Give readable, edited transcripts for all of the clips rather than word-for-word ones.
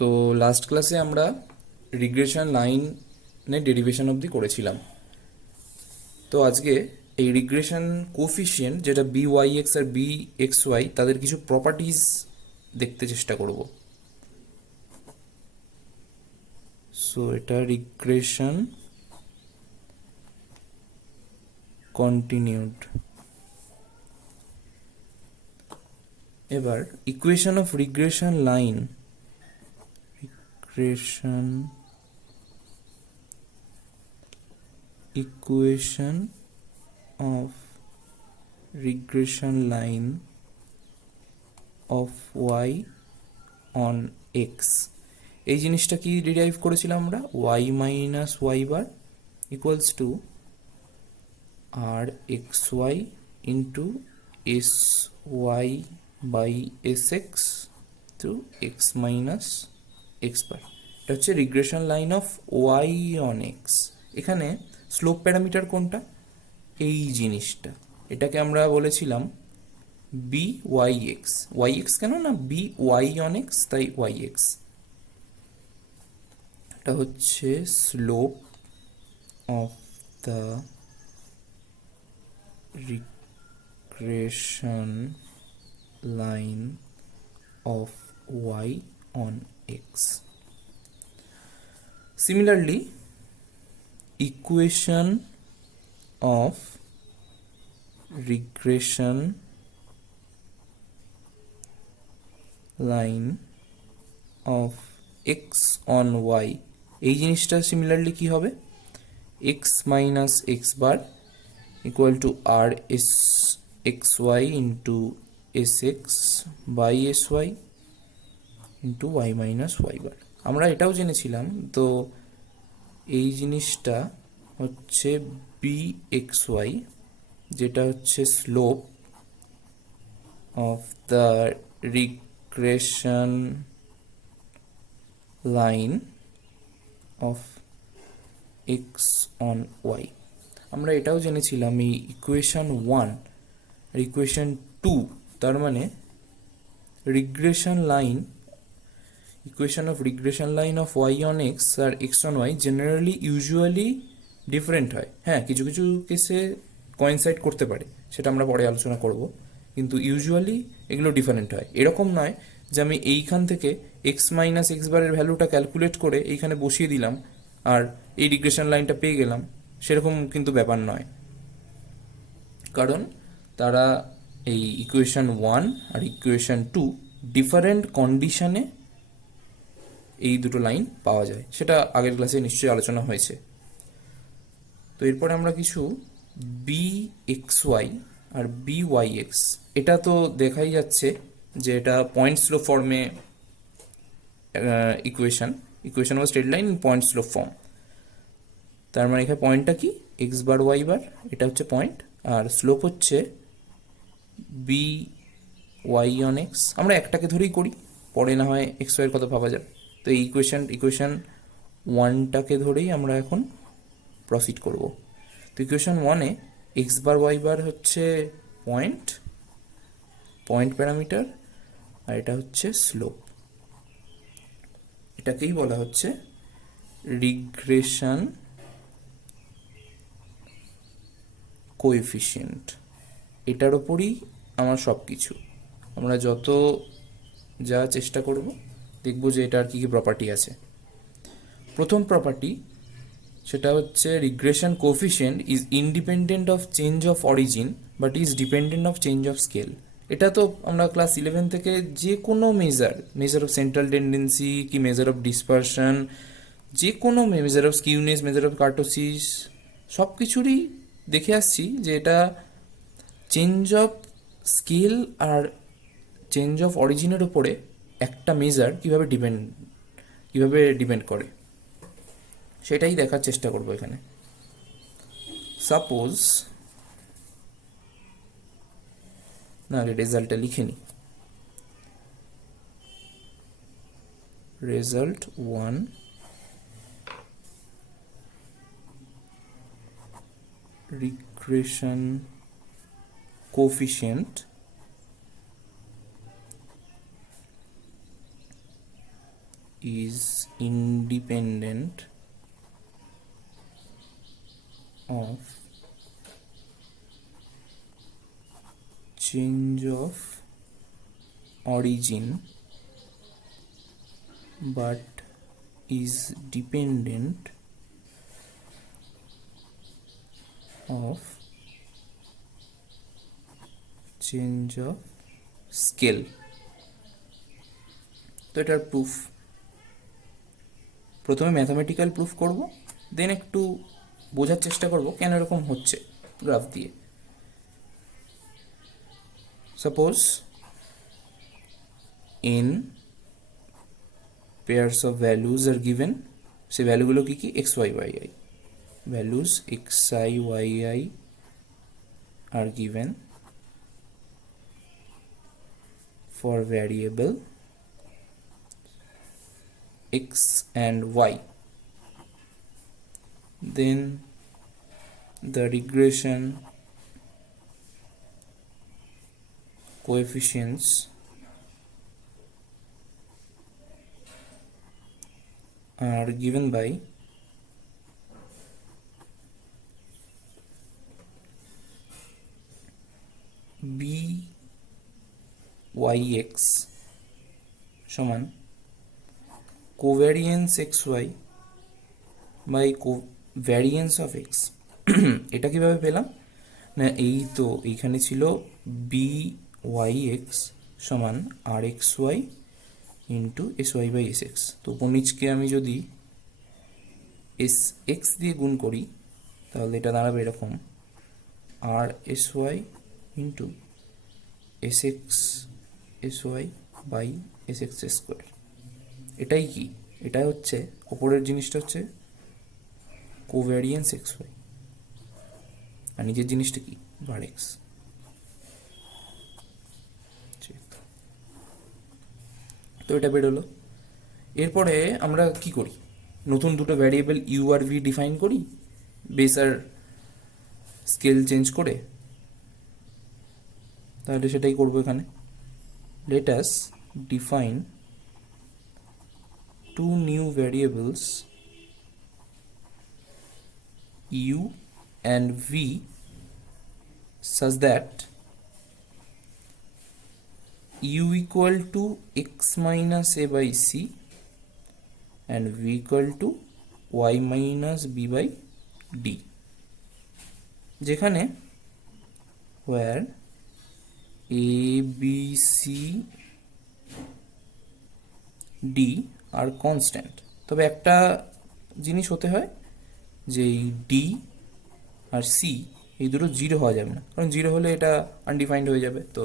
তো লাস্ট ক্লাসে আমরা রিগ্রেশন লাইনের ডেরিভেশন অবধি করেছিলাম। তো আজকে এই রিগ্রেশন কোফিশিয়েন্ট যেটা বি ওয়াই এক্স আর বি এক্স ওয়াই তাদের কিছু প্রপার্টিজ দেখতে চেষ্টা করব। সো এটা রিগ্রেশন কন্টিনিউড। এবার equation of regression line, equation of regression line of y on x, এই জিনিসটা কি ডিরাইভ করেছিলাম আমরা, y minus y bar equals to r x Y into S Y by S x to x minus x bar. এটা হচ্ছে regression line of Y on x. এখানে slope parameter কোনটা, এই জিনিসটা, এটাকে আমরা বলেছিলাম b y x. Y x কেন না, বি ওয়াই অন এক্স, তাই ওয়াই এক্স। এটা হচ্ছে slope of the regression line of Y on x. Similarly, equation of regression line of x on y, এই জিনিসটা সিমিলারলি কি হবে, x minus x bar equal to r s x Y into s x by s y into y minus y bar. আমরা এটাও জেনেছিলাম, তো এই জিনিসটা হচ্ছে বি এক্স ওয়াই, যেটা হচ্ছে slope of the regression line of x on Y. আমরা এটাও জেনেছিলাম এই ইকুয়েশন ওয়ান আর ইকুয়েশন টু, তার মানে regression line, equation of regression line of Y on X আর X on Y generally usually different হয়। হ্যাঁ, কিছু কিছু কেসে কোয়েনসাইড করতে পারে, সেটা আমরা পরে আলোচনা করব, কিন্তু ইউজুয়ালি এগুলো ডিফারেন্ট হয়। এরকম নয় যে আমি এইখান থেকে এক্স মাইনাস এক্স বারের ভ্যালুটা ক্যালকুলেট করে এইখানে বসিয়ে দিলাম আর এই রিগ্রেশন লাইনটা পেয়ে গেলাম, সেরকম কিন্তু ব্যাপার নয়। কারণ তারা এই ইকুয়েশন ওয়ান আর ইকুয়েশন টু ডিফারেন্ট কন্ডিশনে এই দুটো লাইন পাওয়া যায়, সেটা আগের ক্লাসে নিশ্চয়ই আলোচনা হয়েছে। তো এরপরে আমরা কিছু বি এক্স ওয়াই আর বি ওয়াই এক্স, এটা তো দেখাই যাচ্ছে যে এটা পয়েন্ট স্লোপ ফর্মে equation of straight line in point slope form. তার মানে এখানে পয়েন্টটা কি, এক্স বার ওয়াই বার, এটা হচ্ছে পয়েন্ট, আর স্লোপ হচ্ছে বি ওয়াই অন এক্স। আমরা একটাকে ধরেই করি, পরে না হয় এক্স ওয়াইয়ের কথা ভাবা যাবে। তো এই ইকুয়েশন ওয়ানটাকে ধরেই আমরা এখন প্রসিড করব। তো ইকুয়েশন ওয়ানে এক্স বার ওয়াই বার হচ্ছে পয়েন্ট প্যারামিটার, আর এটা হচ্ছে স্লোপ। এটাকেই বলা হচ্ছে রিগ্রেশন কোএফিশিয়েন্ট। এটার ওপরই আমার সব কিছু, আমরা যত যা চেষ্টা করব দেখব যে এটার কী কী প্রপার্টি আছে। প্রথম প্রপার্টি সেটা হচ্ছে regression coefficient is independent of change of origin but is dependent of change of scale. এটা তো আমরা ক্লাস 11 থেকে যে কোনো মেজার অফ সেন্ট্রাল টেন্ডেন্সি কি মেজার অফ ডিসপারশন, যে কোনো measure of skewness, measure of kurtosis, সব কিছুরই দেখে আসছি যে এটা চেঞ্জ অফ স্কেল আর চেঞ্জ অফ অরিজিনের ওপরে একটা মেজার কিভাবে ডিপেন্ড করে সেটাই দেখার চেষ্টা করব এখানে। সাপোজ না, রেজাল্টটা লিখে নিই। Result one, regression coefficient is independent of change of origin but is dependent of change of scale. তো এটার প্রুফ প্রথমে ম্যাথামেটিক্যাল প্রুফ করব, দেন একটু বোঝার চেষ্টা করব কেন এরকম হচ্ছে গ্রাফ দিয়ে। Suppose n pairs of values are given, সে ভ্যালুগুলো কি কি, X Y Y I, values xi yi are given for variable x and y. Then the regression coefficients are given by byx সমান covariance xy by covariance of x। এটা কিভাবে পেলাম না, এই তো এইখানে ছিল byx সমান rxy into sy by sx। তো উপনিচকে আমি যদি sx দিয়ে গুণ করি তাহলে এটা দাঁড়াবে এরকম rsy into sx sy by sx square. এটাই কি, এটা হচ্ছে ওপরের জিনিসটা হচ্ছে কোভ্যারিয়েন্স এক্স ওয়াই, আর নিজের জিনিসটা কি, var x। তো এটা বেরোলো। এরপরে আমরা কি করি, নতুন দুটো ভ্যারিয়েবল ইউ আর ভি ডিফাইন করি বেস আর স্কেল চেঞ্জ করে। তাহলে সেটাই করবো এখানে। Let us define two new variables u and v such that u equal to x minus a by c and v equal to y minus b by d, যেখানে where a b c d আর constant. তবে একটা জিনিস হতে হয় যে এই D আর C এই দুটো জিরো হওয়া যাবে না, কারণ জিরো হলে এটা আনডিফাইন্ড হয়ে যাবে, তো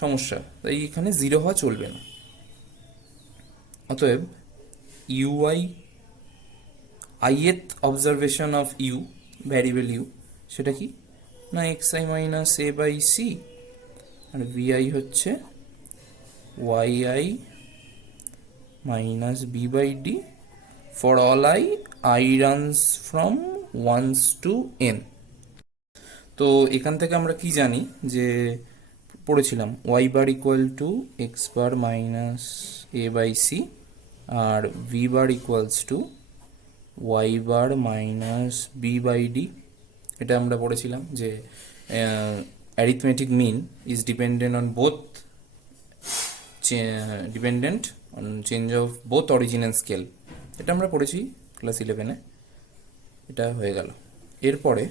সমস্যা, তাই এখানে জিরো হওয়া চলবে না। অতএব u i ith observation of u variable u সেটা কি না x I minus a by c, আর ভিআই হচ্ছে y i minus b by d for all I runs from 1 to n। তো এখান থেকে আমরা কি জানি যে পড়েছিলাম y bar equal to x bar minus a by c R v bar equals to y bar minus b by d। এটা আমরা পড়েছিলাম যে arithmetic mean is dependent on both dependent on change of both origin and scale। এটা আমরা পড়েছি class 11-এ। এটা হয়ে গেল। এরপরে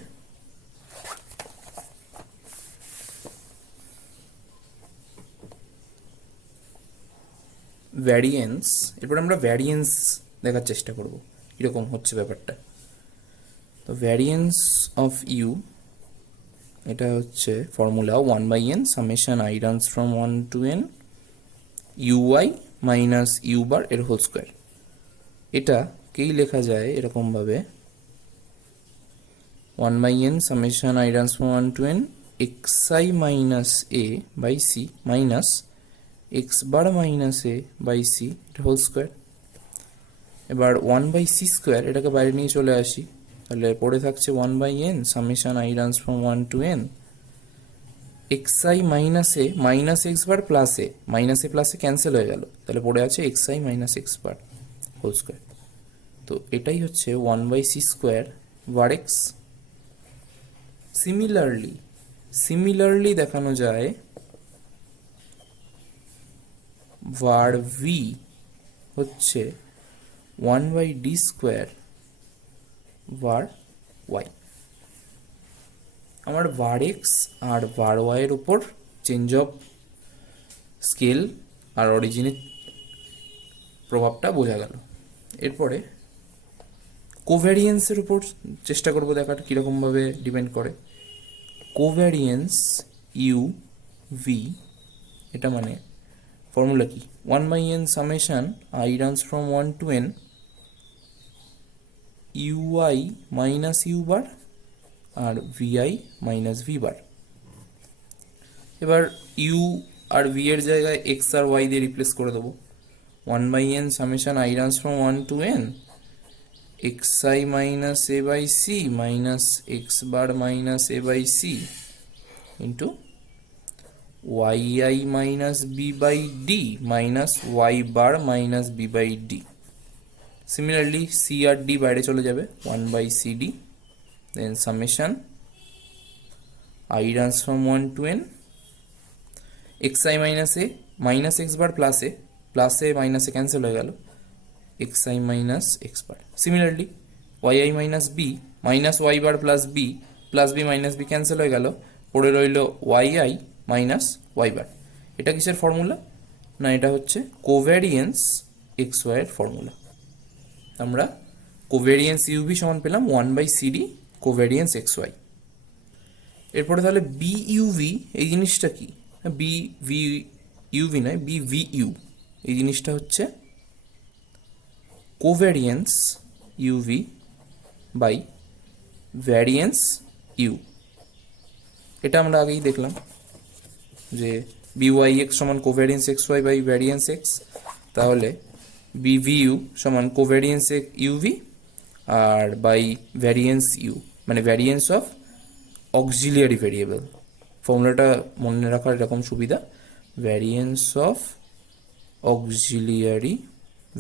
ভ্যারিয়েন্স, এরপরে আমরা ভ্যারিয়েন্স দেখার চেষ্টা করব কীরকম হচ্ছে ব্যাপারটা। তো ভ্যারিয়েন্স অফ ইউ এটা হচ্ছে formula 1/n summation I runs from 1 to n u i minus u bar এর হোল স্কোয়ার। এটাকেই লেখা যায় এরকমভাবে 1/n summation I runs from 1 to n xi minus a by c minus x bar minus a by c এর whole square. এবার 1/c square এটাকে বাইরে নিয়ে চলে আসি, তাহলে পড়ে থাকছে 1/n summation I runs from 1 to n x i মাইনাসে মাইনাস এক্স বার প্লাসে মাইনাসে প্লাসে ক্যান্সেল হয়ে গেল, তাহলে পড়ে আছে x I minus x bar whole square. তো এটাই হচ্ছে 1/c² var x। সিমিলারলি দেখানো যায় var v হচ্ছে 1/d² var y। আমার var x আর var y এর উপর চেঞ্জ অফ স্কেল আর অরিজিনের প্রভাবটা বোঝা গেল। এরপরে কোভ্যারিয়েন্সের উপর চেষ্টা করব দেখার কীরকমভাবে ডিপেন্ড করে। কোভ্যারিয়েন্স ইউ ভি, এটা মানে ফর্মুলা কি, 1/n summation I runs from 1 to n u i minus u bar আর ভিআই মাইনাস ভি বার। এবার ইউ আর ভি এর জায়গায় এক্স আর ওয়াই দিয়ে রিপ্লেস করে দেবো। 1/n summation I runs from 1 to n xi minus a by c minus x bar minus a by c into yi minus b by d minus y bar minus b by d. Similarly, c আর d বাইরে চলে যাবে, 1/cd, then summation I runs from 1 to n xi minus a minus x bar plus a minus a cancel হয়ে গেল, xi minus x bar. Similarly, yi minus b minus y bar plus b minus b cancel হয়ে গেল, পড়ে রইল yi minus y bar. এটা কিসের formula? না, এটা হচ্ছে কোভ্যারিয়েন্স এক্স ওয়াই এর ফর্মুলা। আমরা কোভ্যারিয়েন্স ইউভি সমান পেলাম 1/cd কোভ্যারিয়েন্স এক্স ওয়াই। এরপরে তাহলে বি ইউভি এই জিনিসটা কি? বি ভি ইউভি নয়, বি ভি ইউ এই জিনিসটা হচ্ছে covariance u v by variance u. এটা আমরা আগেই দেখলাম যে বিওয়াই এক্স সমান covariance x y by variance x, তাহলে বিভিইউ সমান কোভ্যারিয়েন্স ইউভি আর বাই ভ্যারিয়েন্স ইউ, মানে ভ্যারিয়েন্স অফ অক্সিলিয়ারি ভেরিয়েবল। ফর্মুলাটা মনে রাখার এরকম সুবিধা, ভ্যারিয়েন্স অফ অক্সিলিয়ারি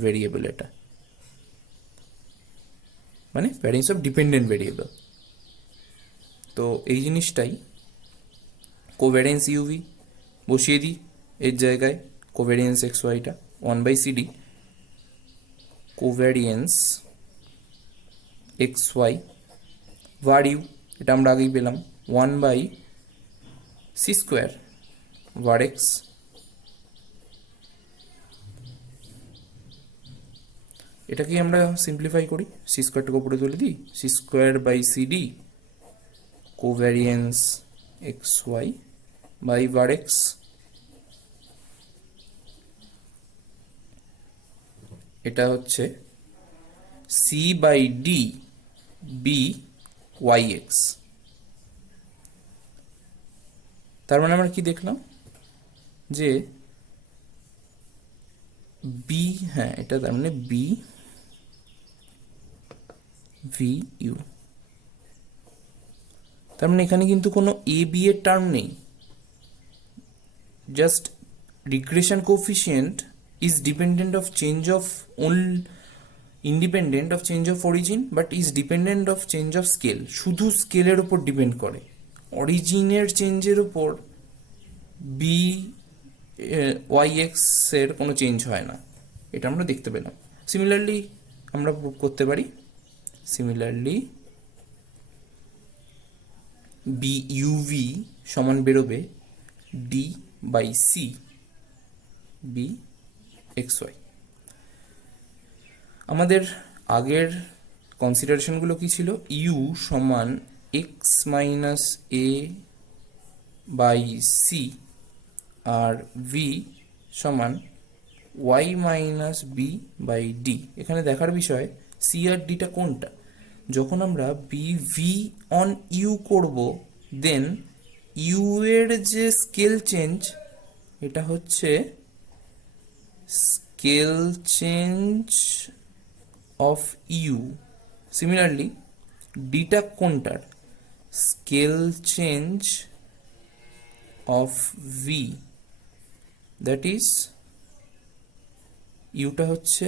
ভেরিয়েবল, এটা মানে ভ্যারিয়েন্স অফ ডিপেন্ডেন্ট ভেরিয়েবল। তো এই জিনিসটাই কোভ্যারিয়েন্স ইউভি বসিয়ে দিই এর জায়গায়, কোভ্যারিয়েন্স এক্স ওয়াইটা 1/cd covariance x y var u, এটা আমরা আগেই পেলাম 1/c² var x। এটাকে আমরা সিম্পলিফাই করি, c² উপরে তুলে দিই, c²/cd covariance x y by var x। এটা হচ্ছে c/d byx। তার মানে আমরা কি দেখলাম যে বি, হ্যাঁ এটা তার মানে বি ভি ইউ, তার মানে এখানে কিন্তু কোনো এ বি এর টার্ম নেই, just regression coefficient is dependent of change of independent of change of origin but is dependent of change of scale, শুধু স্কেলের উপর ডিপেন্ড করে, অরিজিনের চেঞ্জের উপর বি ওয়াই এক্স এর কোনো চেঞ্জ হয় না, এটা আমরা দেখতে পেলাম। সিমিলারলি আমরা প্রুভ করতে পারি, সিমিলারলি বি ইউভি সমান বেরোবে d by c b x y. আমাদের আগের কনসিডারেশনগুলো কি ছিল? ইউ সমান x minus a by c আর ভি সমান y minus b by d. এখানে দেখার বিষয় সি আর ডিটা কোনটা। যখন আমরা বি ভি অন ইউ করব, দেন ইউ এর যে স্কেল চেঞ্জ, এটা হচ্ছে scale change of u. Similarly ডিটা কোনটার? Scale change of v, that is ইউটা হচ্ছে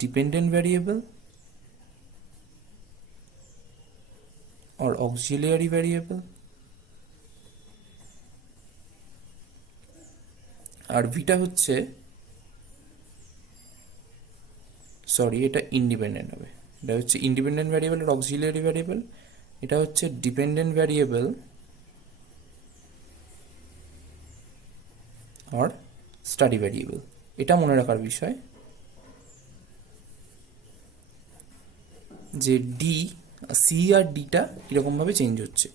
dependent variable or auxiliary variable, আর ভিটা হচ্ছে, সরি এটা ইন্ডিপেন্ডেন্ট হবে, এটা হচ্ছে ইন্ডিপেন্ডেন্ট ভ্যারিয়েবল আর অক্সিলিয়ারি ভ্যারিয়েবল, এটা হচ্ছে ডিপেন্ডেন্ট ভ্যারিয়েবল আর স্টাডি ভ্যারিয়েবল। এটা মনে রাখার বিষয় যে ডি, সি আর ডিটা কীরকমভাবে চেঞ্জ হচ্ছে,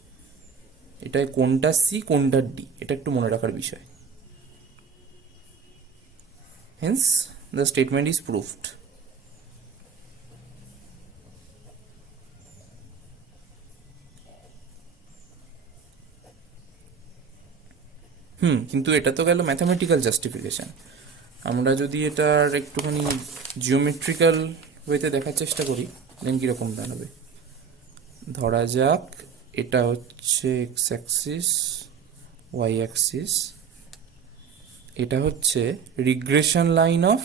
এটা কোনটা সি কোনটা ডি, এটা একটু মনে রাখার বিষয়। Hence the statement is proved. কিন্তু এটা তো গেল ম্যাথামেটিক্যাল জাস্টিফিকেশন। আমরা যদি এটার একটুখানি জিওমেট্রিক্যাল ওয়েতে দেখার চেষ্টা করি দেন কীরকম দাঁড়াবে। ধরা যাক এটা হচ্ছে এক্স অ্যাক্সিস, ওয়াই অ্যাক্সিস, এটা হচ্ছে regression line of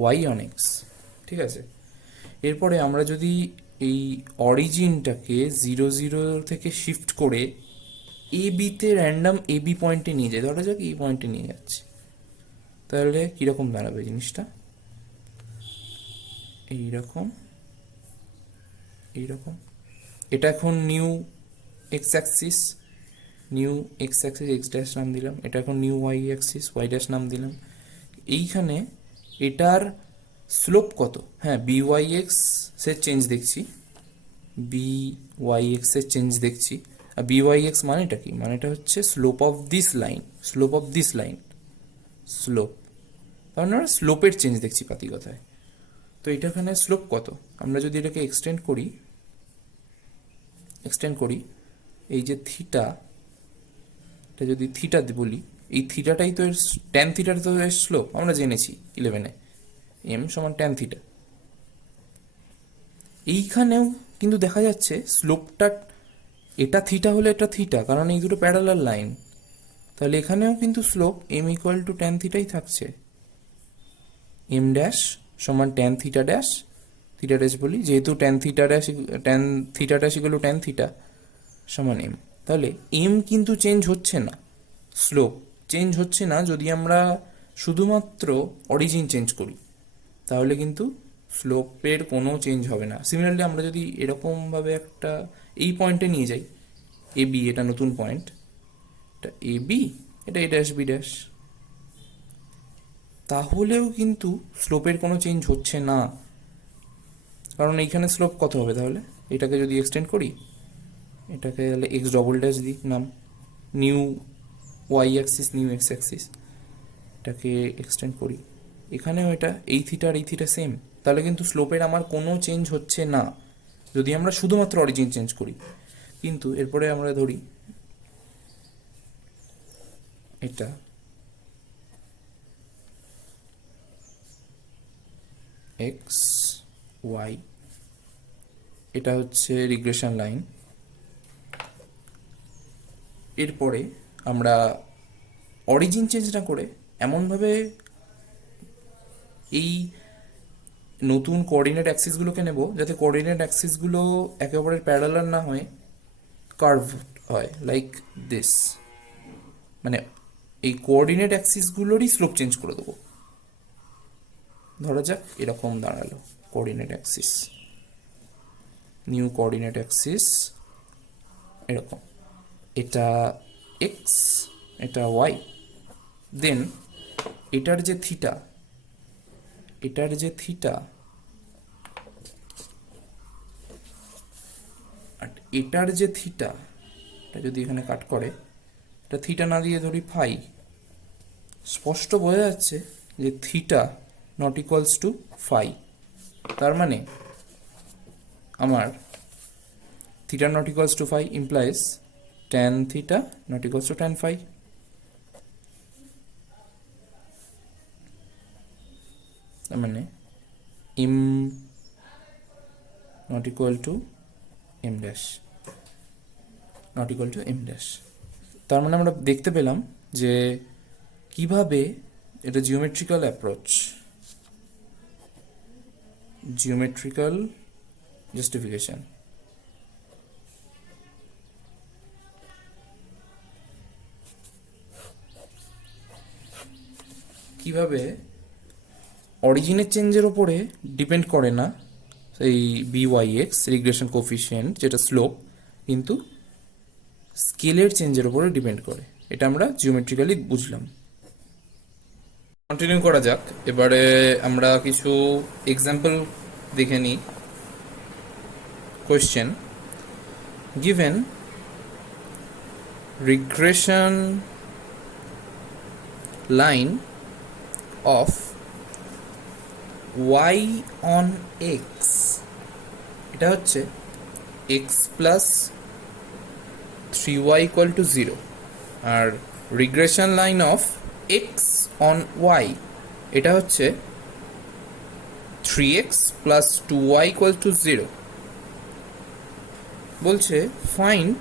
Y on x, ঠিক আছে। এরপরে আমরা যদি এই অরিজিনটাকে 0 0 থেকে শিফট করে এ বিতে র্যান্ডাম এ বি পয়েন্টে নিয়ে যাই, ধরা যাক এই পয়েন্টে নিয়ে যাচ্ছি, তাহলে কীরকম দাঁড়াবে জিনিসটা, এইরকম এইরকম। এটা এখন new x axis, new x axis x dash নাম দিলাম, এটা এখন new y axis y dash নাম দিলাম। এইখানে এটার স্লোপ কত, হ্যাঁ বি ওয়াই এক্সের চেঞ্জ দেখছি, বি ওয়াই এক্সের চেঞ্জ দেখছি। আর বি ওয়াই এক্স মানেটা কি, মানেটা হচ্ছে slope of this line, slope of this line, slope, তার মানে আমরা স্লোপের চেঞ্জ দেখছি পাতি কথায়। তো এটা এখানে স্লোপ কত, আমরা যদি এটাকে এক্সটেন্ড করি, এই যে থিটা, এটা যদি থিটা বলি, এই থিটাটাই তো এর ট্যান থিটার তো এর স্লোপ আমরা জেনেছি 11-এ, এম সমান ট্যান থিটা। এইখানেও কিন্তু দেখা যাচ্ছে স্লোপটা, এটা থিটা হলে এটা থিটা, কারণ এই দুটো প্যারালাল লাইন, তাহলে এখানেও কিন্তু slope m equal to tan থিটাই থাকছে, এম ড্যাশ সমান tan theta dash, theta dash বলি যেহেতু tan theta dash equal to tan theta সমান এম। তাহলে এম কিন্তু চেঞ্জ হচ্ছে না, স্লোপ চেঞ্জ হচ্ছে না, যদি আমরা শুধুমাত্র অরিজিন চেঞ্জ করি তাহলে কিন্তু স্লোপের কোনো চেঞ্জ হবে না। সিমিলারলি আমরা যদি এরকমভাবে একটা এই পয়েন্টে নিয়ে যাই, এ বি, এটা নতুন পয়েন্ট, এটা এ বি, এটা এ ড্যাশ বি ড্যাশ, তাহলেও কিন্তু স্লোপের কোনো চেঞ্জ হচ্ছে না, কারণ এইখানে স্লোপ কত হবে তাহলে, এটাকে যদি এক্সটেন্ড করি, এটাকে তাহলে এক্স ডবল ড্যাশ দিই নাম, new y axis new x axis, এটাকে এক্সটেন্ড করি, এখানেও এটা এই থিটা আর এই থিটা সেম, তাহলে কিন্তু স্লোপের আমার কোনো চেঞ্জ হচ্ছে না যদি আমরা শুধুমাত্র অরিজিন চেঞ্জ করি। কিন্তু এরপরে আমরা ধরি এটা এক্স ওয়াই, এটা হচ্ছে রিগ্রেশন লাইন। এরপরে আমরা অরিজিন চেঞ্জ না করে এমনভাবে এই নতুন কোঅর্ডিনেট অ্যাক্সিসগুলোকে নেব যাতে কোঅর্ডিনেট অ্যাক্সিসগুলো একে অপরের প্যারালাল না হয়ে কার্ভ হয়, লাইক দিস, মানে এই কোঅর্ডিনেট অ্যাক্সিসগুলোরই স্লোপ চেঞ্জ করে দেবো। ধরা যাক এরকম দাঁড়ালো coordinate Axis, new coordinate Axis এরকম, এটা এক্স এটা ওয়াই, দেন এটার যে থিটা আর এটার যে থিটা, এটা যদি এখানে কাট করে, এটা থিটা না দিয়ে ধরি ফাই, স্পষ্ট বোঝা যাচ্ছে যে theta not equals to phi, তার মানে আমার theta not equals to phi implies tan theta not equals to tan phi. তার মানে m not equal to m dash, not equal to m dash. তার মানে আমরা দেখতে পেলাম যে কিভাবে এটা জিওমেট্রিক্যাল অ্যাপ্রোচ, জিওমেট্রিক্যাল জাস্টিফিকেশন। কিভাবে অরিজিনের চেঞ্জের ওপরে ডিপেন্ড করে না এই বিওয়াইএক্স রিগ্রেশন কোফিশিয়েন্ট যেটা স্লোপ, কিন্তু স্কেলের চেঞ্জের ওপরে ডিপেন্ড করে। এটা আমরা জিওমেট্রিক্যালি বুঝলাম। কন্টিনিউ করা যাক। এবারে আমরা কিছু এক্সাম্পল দেখে নিই। Question, given regression line of y on x, এটা হচ্ছে x plus 3y equal to 0, আর regression line of x on y এটা হচ্ছে 3x plus 2y equal to 0। বলছে find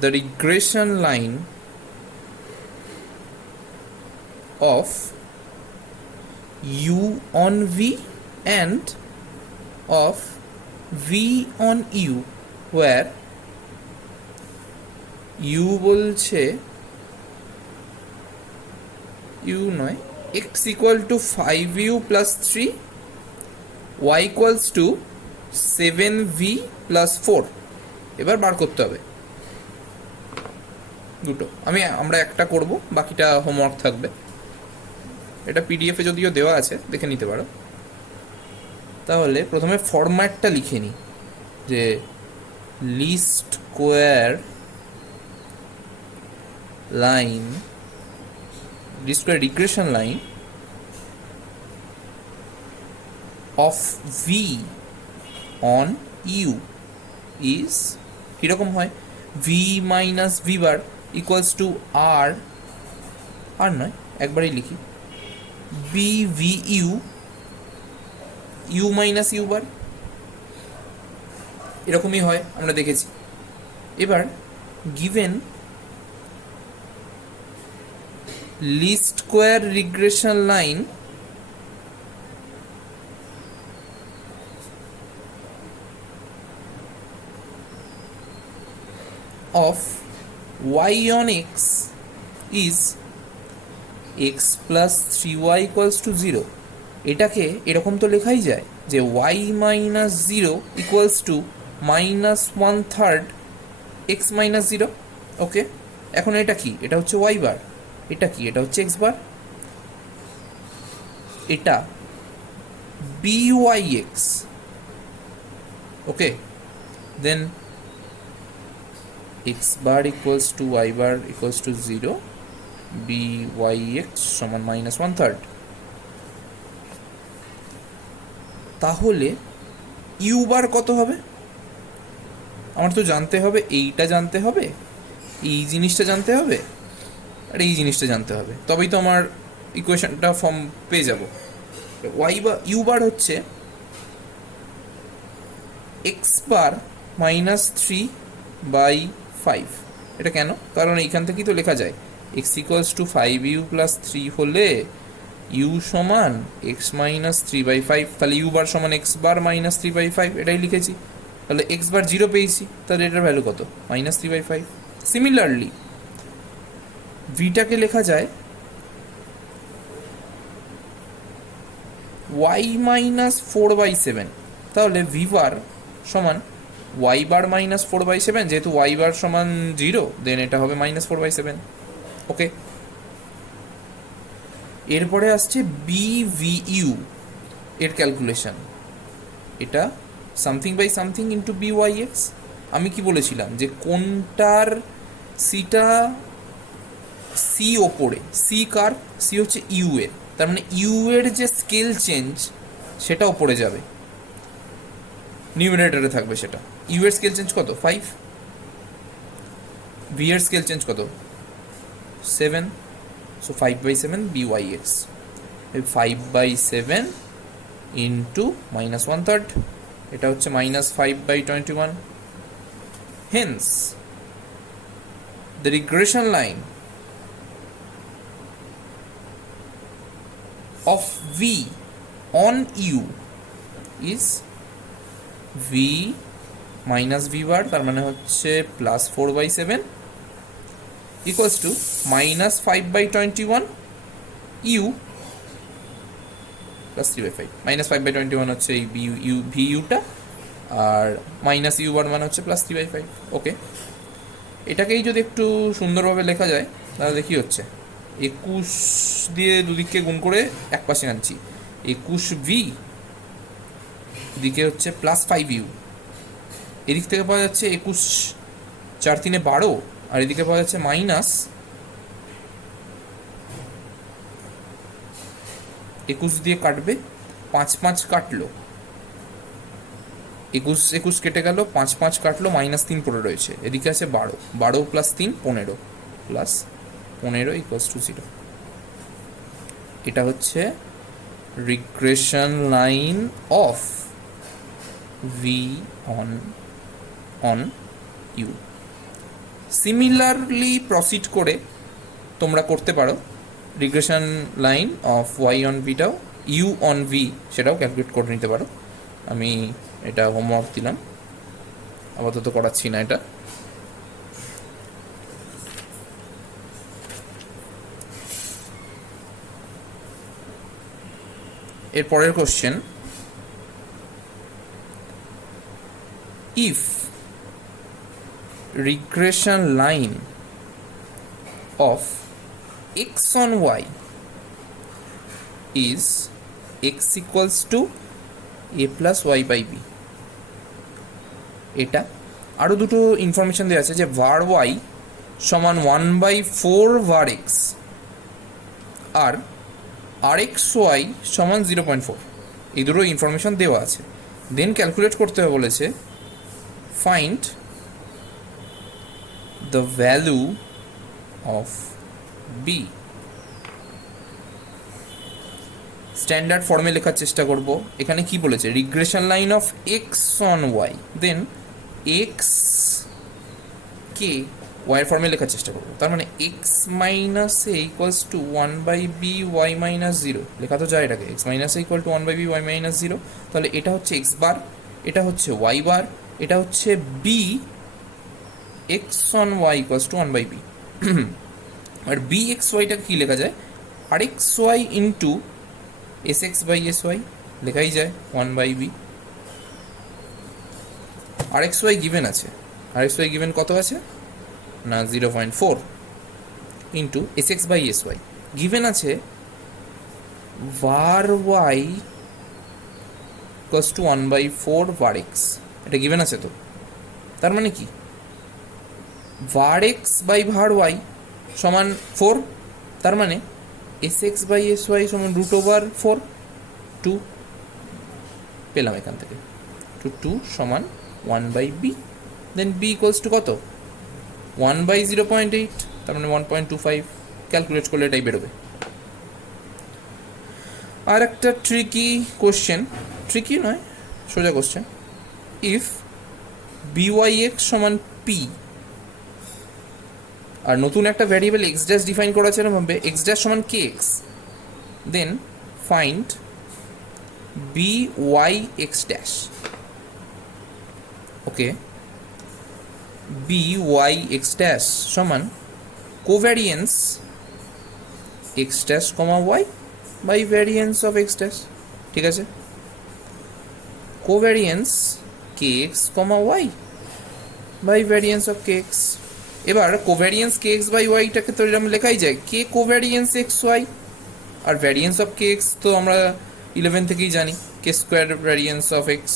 the regression line of u on v and of v on u, where u বলছে u নয়, x equal to 5u plus 3, y equals to 7v plus 4। এবার বার করতে হবে দুটো। আমরা একটা করব, বাকিটা হোমওয়ার্ক থাকবে। এটা পিডিএফে যদিও দেওয়া আছে, দেখে নিতে পারো। তাহলে প্রথমে ফরম্যাটটা লিখে নিই, যে least square line, least square regression line of v on u is কীরকম হয়, v minus v bar equals to r, r নয় একবারই লিখি, b v u u minus u bar, এরকমই হয় আমরা দেখেছি। এবার given least square regression line of y on x is x plus 3y equals to 0। এটাকে এরকম তো লেখাই যায় যে y minus 0 equals to minus 1/3 x minus 0। ওকে, এখন এটা কি, এটা হচ্ছে y বার, এটা কি, এটা হচ্ছে x বার, এটা byx। Okay, then x bar equals to y bar equals to 0, byx সমান minus 1/3। তাহলে u বার কত হবে? আমার তো জানতে হবে, এইটা জানতে হবে, এই জিনিসটা জানতে হবে, আর এই জিনিসটা জানতে হবে, তবেই তো আমার ইকুয়েশনটা ফর্ম পেয়ে যাব। y বা u বার হচ্ছে x বার মাইনাস 3/5। এটা কেন? কারণ এইখান থেকেই তো লেখা যায় x equals to 5u plus 3 হলে u সমান x মাইনাস 3/5, তাহলে u বার সমান x বার মাইনাস 3/5, এটাই লিখেছি। তাহলে x বার 0 পেয়েছি, তাহলে এটার ভ্যালু কত, মাইনাস 3/5। সিমিলারলি ভিটাকে লেখা যায় y মাইনাস 4/7, তাহলে v বার সমান y বার মাইনাস 4/7, যেহেতু y বার সমান 0, দেন এটা হবে মাইনাস 4/7। ওকে, এরপরে আসছে BVU এর ক্যালকুলেশন, এটা something by something into BYX। আমি কি বলেছিলাম যে কোনটার সিটা সি ওপরে, সি কার, সি হচ্ছে ইউ এর, তার মানে ইউ এর যে স্কেল চেঞ্জ সেটা ওপরে যাবে, নিউমিনেটরে থাকবে সেটা। ইউ এর স্কেল চেঞ্জ কত, 5, ভি এর স্কেল চেঞ্জ কত, 7, সো 5/7 BYX, 5/7 ইন্টু মাইনাস 1/3, এটা হচ্ছে minus 5/21। Hence, the regression line of V on U is V minus V bar, তার মানে হচ্ছে plus 4/7 equals to minus 5/21 U plus 3/5 minus 5/21 হচ্ছে এই ভি ইউটা, আর মাইনাস ইউ বার মানে হচ্ছে প্লাস 3/5। ওকে, এটাকেই যদি একটু সুন্দরভাবে লেখা যায় তাহলে দেখি হচ্ছে 21 দিয়ে দুদিককে গুণ করে এক পাশে আনছি, 21V দিকে হচ্ছে প্লাস 5U, এদিক থেকে পাওয়া যাচ্ছে 21 4 3 12, আর এদিকে পাওয়া যাচ্ছে মাইনাস 21 দিয়ে কাটবে, 5 5 কাটলো, 21 কেটে গেল, 5 5 কাটলো, মাইনাস 3 পড়ে রয়েছে, এদিকে আছে 12, 12 প্লাস 3 15 প্লাস 15 ইকুয়ালস টু 0। এটা হচ্ছে regression line of v on u. Similarly proceed করে তোমরা করতে পারো regression line of Y on ভিটাও, ইউ অন ভি সেটাও ক্যালকুলেট করে নিতে পারো। আমি এটা হোমওয়ার্ক দিলাম, আপাতত করাচ্ছি না এটা। এর পরের question, if regression line of x on y is x equals to a plus y by b, এটা আরও দুটো ইনফরমেশন দেওয়া আছে যে var y সমান 1/4 var x আর rxy সমান 0.4, এই দুটো ইনফরমেশন দেওয়া আছে। দেন ক্যালকুলেট করতে হবে বলেছে, find the value of b। Standard ফর্মে লেখার চেষ্টা করব। এখানে কি বলেছে, regression line of x on y, then x কে ওয়াই ফর্মে লেখার চেষ্টা করবো। তার মানে x minus a equals to 1/b y minus 0 লেখা তো যায় এটাকে, x minus a equal to 1/b y minus 0। তাহলে এটা হচ্ছে এক্স বার, এটা হচ্ছে ওয়াই বার, এটা হচ্ছে b x on y equals to 1/b। আর বি এক্স ওয়াইটাকে কী লেখা যায়, আর x Y into s x by s y লেখাই যায় 1/b। আর এক্স ওয়াই গিভেন আছে, আর এক্স ওয়াই গিভেন কত আছে না 0.4 into s x by s y given আছে var y equals to 1/4 var x, এটা গিভেন আছে তো। তার মানে কি var x by var y সমান 4, তার মানে s x by s y সমান √4 2 পেলাম এখান থেকে, 2 সমান 1/b। Then b equals to কত 1/0.8, তার মানে 1.25, ক্যালকুলেট করলে এটাই বেরোবে। আর একটা ট্রিকি কোশ্চেন, ট্রিকি নয় সোজা কোশ্চেন, ইফ byx সমান p আর নতুন একটা ভ্যারিয়েবল এক্স ড্যাশ ডিফাইন করা আছে এরকমভাবে এক্স ড্যাশ সমান k x, then find byx dash. Okay, byx dash সমান covariance x dash comma y by variance of x dash, ঠিক আছে, covariance k x comma y by variance of k x. এবার covariance k x by ওয়াইটাকে তো এরকম লেখাই যায় k covariance x y, আর variance of k x তো আমরা 11 থেকেই জানি k square variance of x.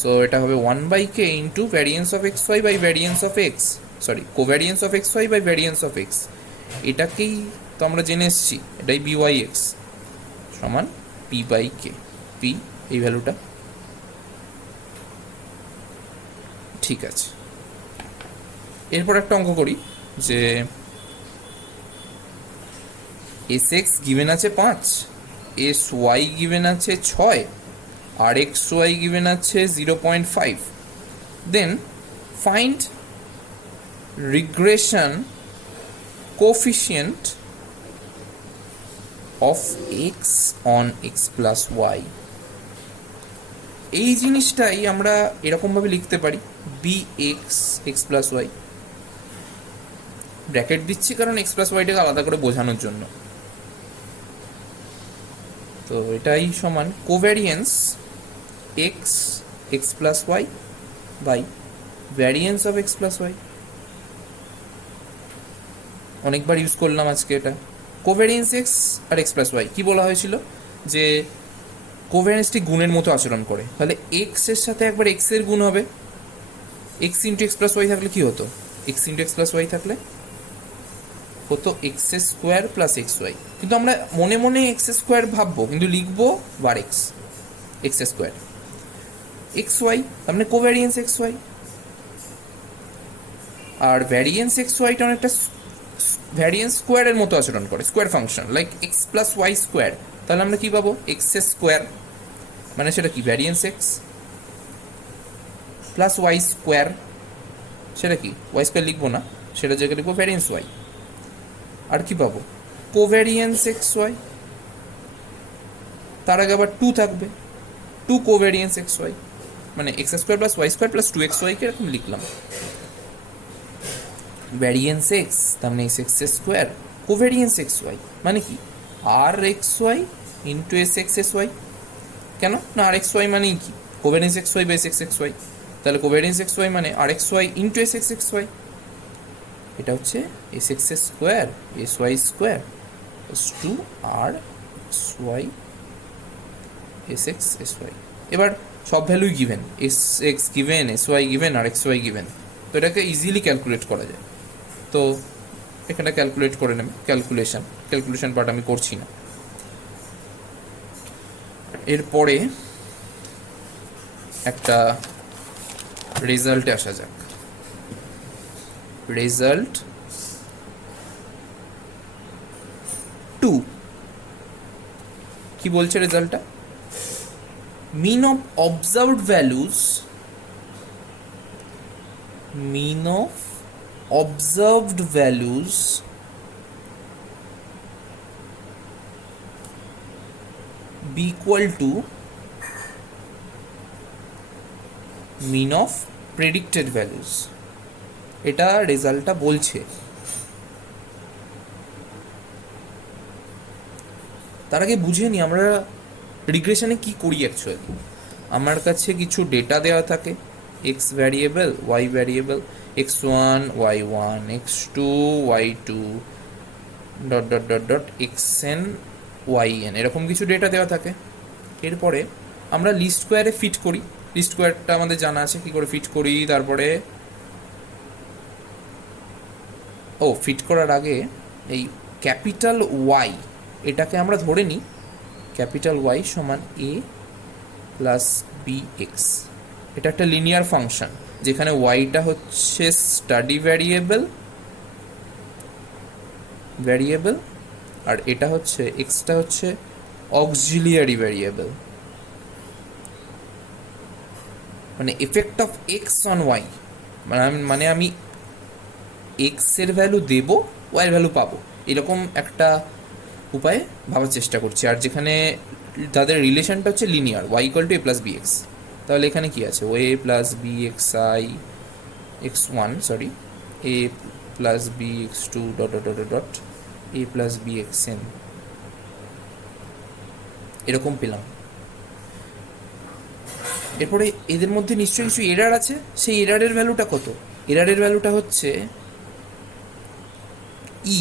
So এটা হবে 1/k into variance of x y by variance of x, sorry covariance of x y by variance of x, এটাকেই তো আমরা জেনে এসেছি, এটাই byx সমান p/k, p এই ভ্যালুটা, ঠিক আছে। এরপর একটা অঙ্ক করি যে এস এক্স গিভেন আছে 5, এস ওয়াই গিভেন আছে 6, আর এক্স ওয়াই গিভেন আছে 0.5, then find regression coefficient of x on x plus y. এই জিনিসটাই আমরা এরকমভাবে লিখতে পারি, b x x plus y, bracket দিচ্ছি কারণ এক্স প্লাস ওয়াইটাকে আলাদা করে বোঝানোর জন্য। তো এটাই সমান covariance x x plus y by variance of x plus y. অনেকবার ইউজ করলাম আজকে এটা। কোভ্যারিয়েন্স এক্স আর এক্স প্লাস ওয়াই কী বলা হয়েছিল, যে কোভ্যারিয়েন্সটি গুণের মতো আচরণ করে, তাহলে এক্স এর সাথে একবার এক্স এর গুণ হবে। X into x plus y থাকলে কী হতো, x into x plus y থাকলে হতো x square plus x y. কিন্তু আমরা মনে মনে এক্স স্কোয়ার ভাববো, কিন্তু লিখবো bar x, x square x y, তার মানে কোভ্যারিয়েন্স এক্স ওয়াই। আর ভ্যারিয়েন্স এক্স ওয়াইটা অনেকটা ভ্যারিয়েন্স স্কোয়ারের মতো আচরণ করে, square function like x plus y square. তাহলে আমরা কী পাবো, এক্স স্কোয়ার, মানে সেটা কি variance x plus y square, সেটা কি ওয়াই স্কোয়ার লিখবো না, সেটা জায়গায় লিখবো ভ্যারিয়েন্স ওয়াই। আর কি পাবো, কোভ্যারিয়েন্স এক্স ওয়াই, তার আগে আবার টু থাকবে, টু কোভ্যারিয়েন্স এক্স ওয়াই, মানে x square plus y square plus two x ওয়াইকে এরকম লিখলাম। ভ্যারিয়েন্স এক্স তার মানে x x square, covariance x y মানে কি r x Y into s x s y. কেন না, আর এক্স ওয়াই মানেই কি covariance x y by S x x y, তাহলে কোভ্যারিয়েন্স এক্স ওয়াই মানে r x Y into s x x y. এটা হচ্ছে S x square s Y square two r x Y s x s y. এবার সব ভ্যালুই given, s x given, s y given, r x y given, তো এটাকে easily calculate করা যায়। তো এখানে ক্যালকুলেট করে নেবে, ক্যালকুলেশন পার্ট আমি করছি না। এরপরে একটা রেজাল্টে আসা যাক। রেজাল্ট 2 কি বলছে রেজাল্টটা, mean of observed values be equal to mean of predicted values। এটা রেজাল্টটা বলছে। তার আগে বুঝে নি আমরা রিগ্রেশনে কি করি অ্যাকচুয়ালি। আমার কাছে কিছু ডেটা দেওয়া থাকে, x variable, y variable, x one y one, x two y two, dot dot dot dot x n y n, এরকম কিছু ডেটা দেওয়া থাকে। এরপরে আমরা লিস্ট স্কোয়ারে ফিট করি, লিস্ট স্কোয়ারটা আমাদের জানা আছে কী করে ফিট করি। তারপরে ফিট করার আগে এই ক্যাপিটাল ওয়াই এটাকে আমরা ধরে নিই, ক্যাপিটাল ওয়াই সমান এ প্লাস বি এক্স। এটা একটা লিনিয়ার ফাংশন যেখানে ওয়াইটা হচ্ছে স্টাডি ভ্যারিয়েবল আর এটা হচ্ছে এক্সটা হচ্ছে অক্সিলিয়ারি ভ্যারিয়েবল, মানে effect of x on y, মানে আমি এক্স এর ভ্যালু দেব, ওয়াই এর ভ্যালু পাবো, এরকম একটা উপায়ে ভাবার চেষ্টা করছি। আর যেখানে তাদের রিলেশনটা হচ্ছে linear, y equal to a plus b x, তাহলে এখানে কি আছে, ও a plus b x i x one, sorry a plus b x two dot dot dot dot a plus b x n, এরকম পেলাম। এরপরে এদের মধ্যে নিশ্চয়ই কিছু এরার আছে, সেই এরারের ভ্যালুটা কত, এরারের ভ্যালুটা হচ্ছে ই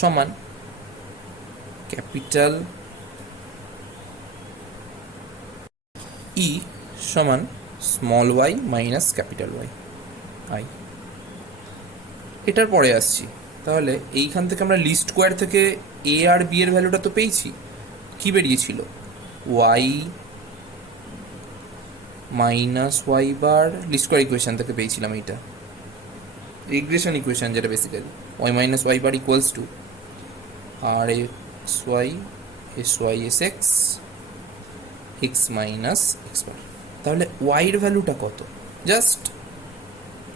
সমান ক্যাপিটাল ই সমান small y minus capital Y i. এটার পরে আসছি, তাহলে এইখান থেকে আমরা লিস্ট স্কোয়ার থেকে এ আর বি এর ভ্যালুটা তো পেয়েছি, কি বেরিয়েছিল y minus y bar, least square equation থেকে পেয়েছিলাম এইটা, রিগ্রেশন ইকুয়েশন যেটা basically y minus y bar equals to r x Y s x x minus x bar. তাহলে ওয়াইয়ের ভ্যালুটা কত, জাস্ট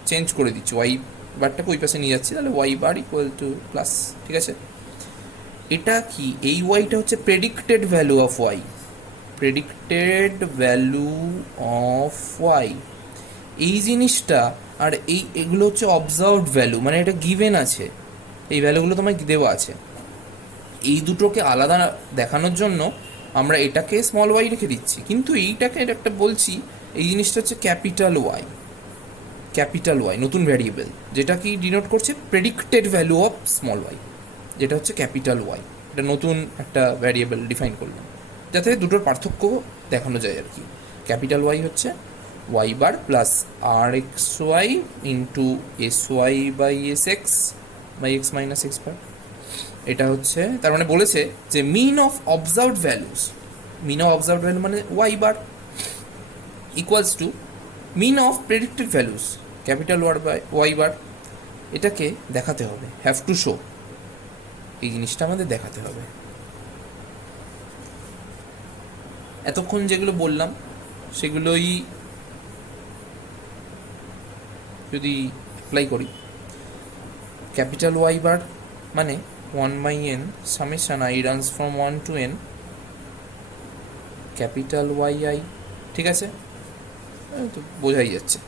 চেঞ্জ করে দিচ্ছি, ওয়াই বারটাকে ওই পাশে নিয়ে যাচ্ছি, তাহলে y bar equal to plus. ঠিক আছে, এটা কি, এই ওয়াইটা হচ্ছে predicted value of y, predicted value of y এই জিনিসটা। আর এগুলো হচ্ছে অবজার্ভড ভ্যালু, মানে এটা গিভেন আছে, এই ভ্যালুগুলো তোমায় দেওয়া আছে। এই দুটোকে আলাদা দেখানোর জন্য আমরা এটাকে স্মল ওয়াই রেখে দিচ্ছি, কিন্তু এইটাকে একটা বলছি, এই জিনিসটা হচ্ছে ক্যাপিটাল ওয়াই, ক্যাপিটাল ওয়াই নতুন ভ্যারিয়েবল, যেটা কি ডিনোট করছে predicted value of small y, যেটা হচ্ছে ক্যাপিটাল ওয়াই। এটা নতুন একটা ভ্যারিয়েবল ডিফাইন করলাম, যাতে দুটোর পার্থক্য দেখানো যায় আর কি। ক্যাপিটাল ওয়াই হচ্ছে Y bar plus R x Y into S Y by S x by x minus x bar. এটা হচ্ছে তার মানে বলেছে যে mean of observed values, mean of observed value মানে y bar equals to mean of predicted values capital y by y bar. এটাকে দেখাতে হবে, হ্যাভ টু শো, এই জিনিসটা আমাদের দেখাতে হবে। এতক্ষণ যেগুলো বললাম সেগুলোই যদি অ্যাপ্লাই করি, ক্যাপিটাল ওয়াই বার মানে 1/n summation I runs from 1 to n capital Y i. ঠিক আছে, তো বোঝাই যাচ্ছে।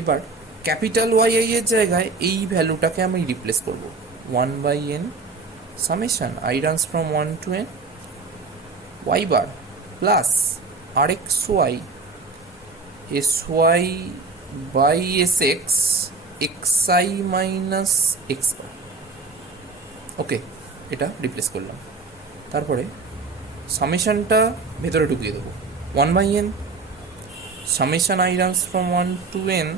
এবার ক্যাপিটাল ওয়াই আই এর জায়গায় এই ভ্যালুটাকে আমি রিপ্লেস করব, 1/n summation I runs from 1 to n Y bar plus R x Y S Y by S x x I minus x bar. Okay, এটা রিপ্লেস করলাম। তারপরে সামেশনটা ভেতরে ঢুকিয়ে দেবো, 1/n summation I runs from 1 to n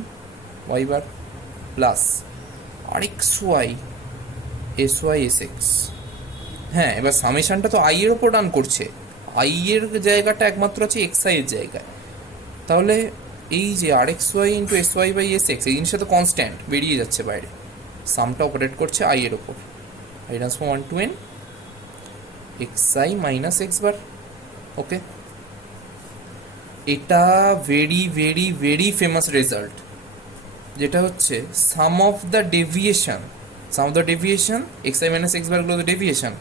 Y bar plus R x Y S y s x. হ্যাঁ, এবার সামেশনটা তো আই এর ওপর রান করছে, আই এর জায়গাটা একমাত্র আছে এক্স আই এর জায়গায়, তাহলে এই যে r x Y into S Y by S x এই জিনিসটা তো কনস্ট্যান্ট বেরিয়ে যাচ্ছে বাইরে, সামটা অপারেট করছে আই এর ওপর, I runs from 1 to n x I minus x bar. Okay, এটা very very very famous result, যেটা হচ্ছে sum of the deviation, sum of the deviation X I minus X বারগুলো the deviation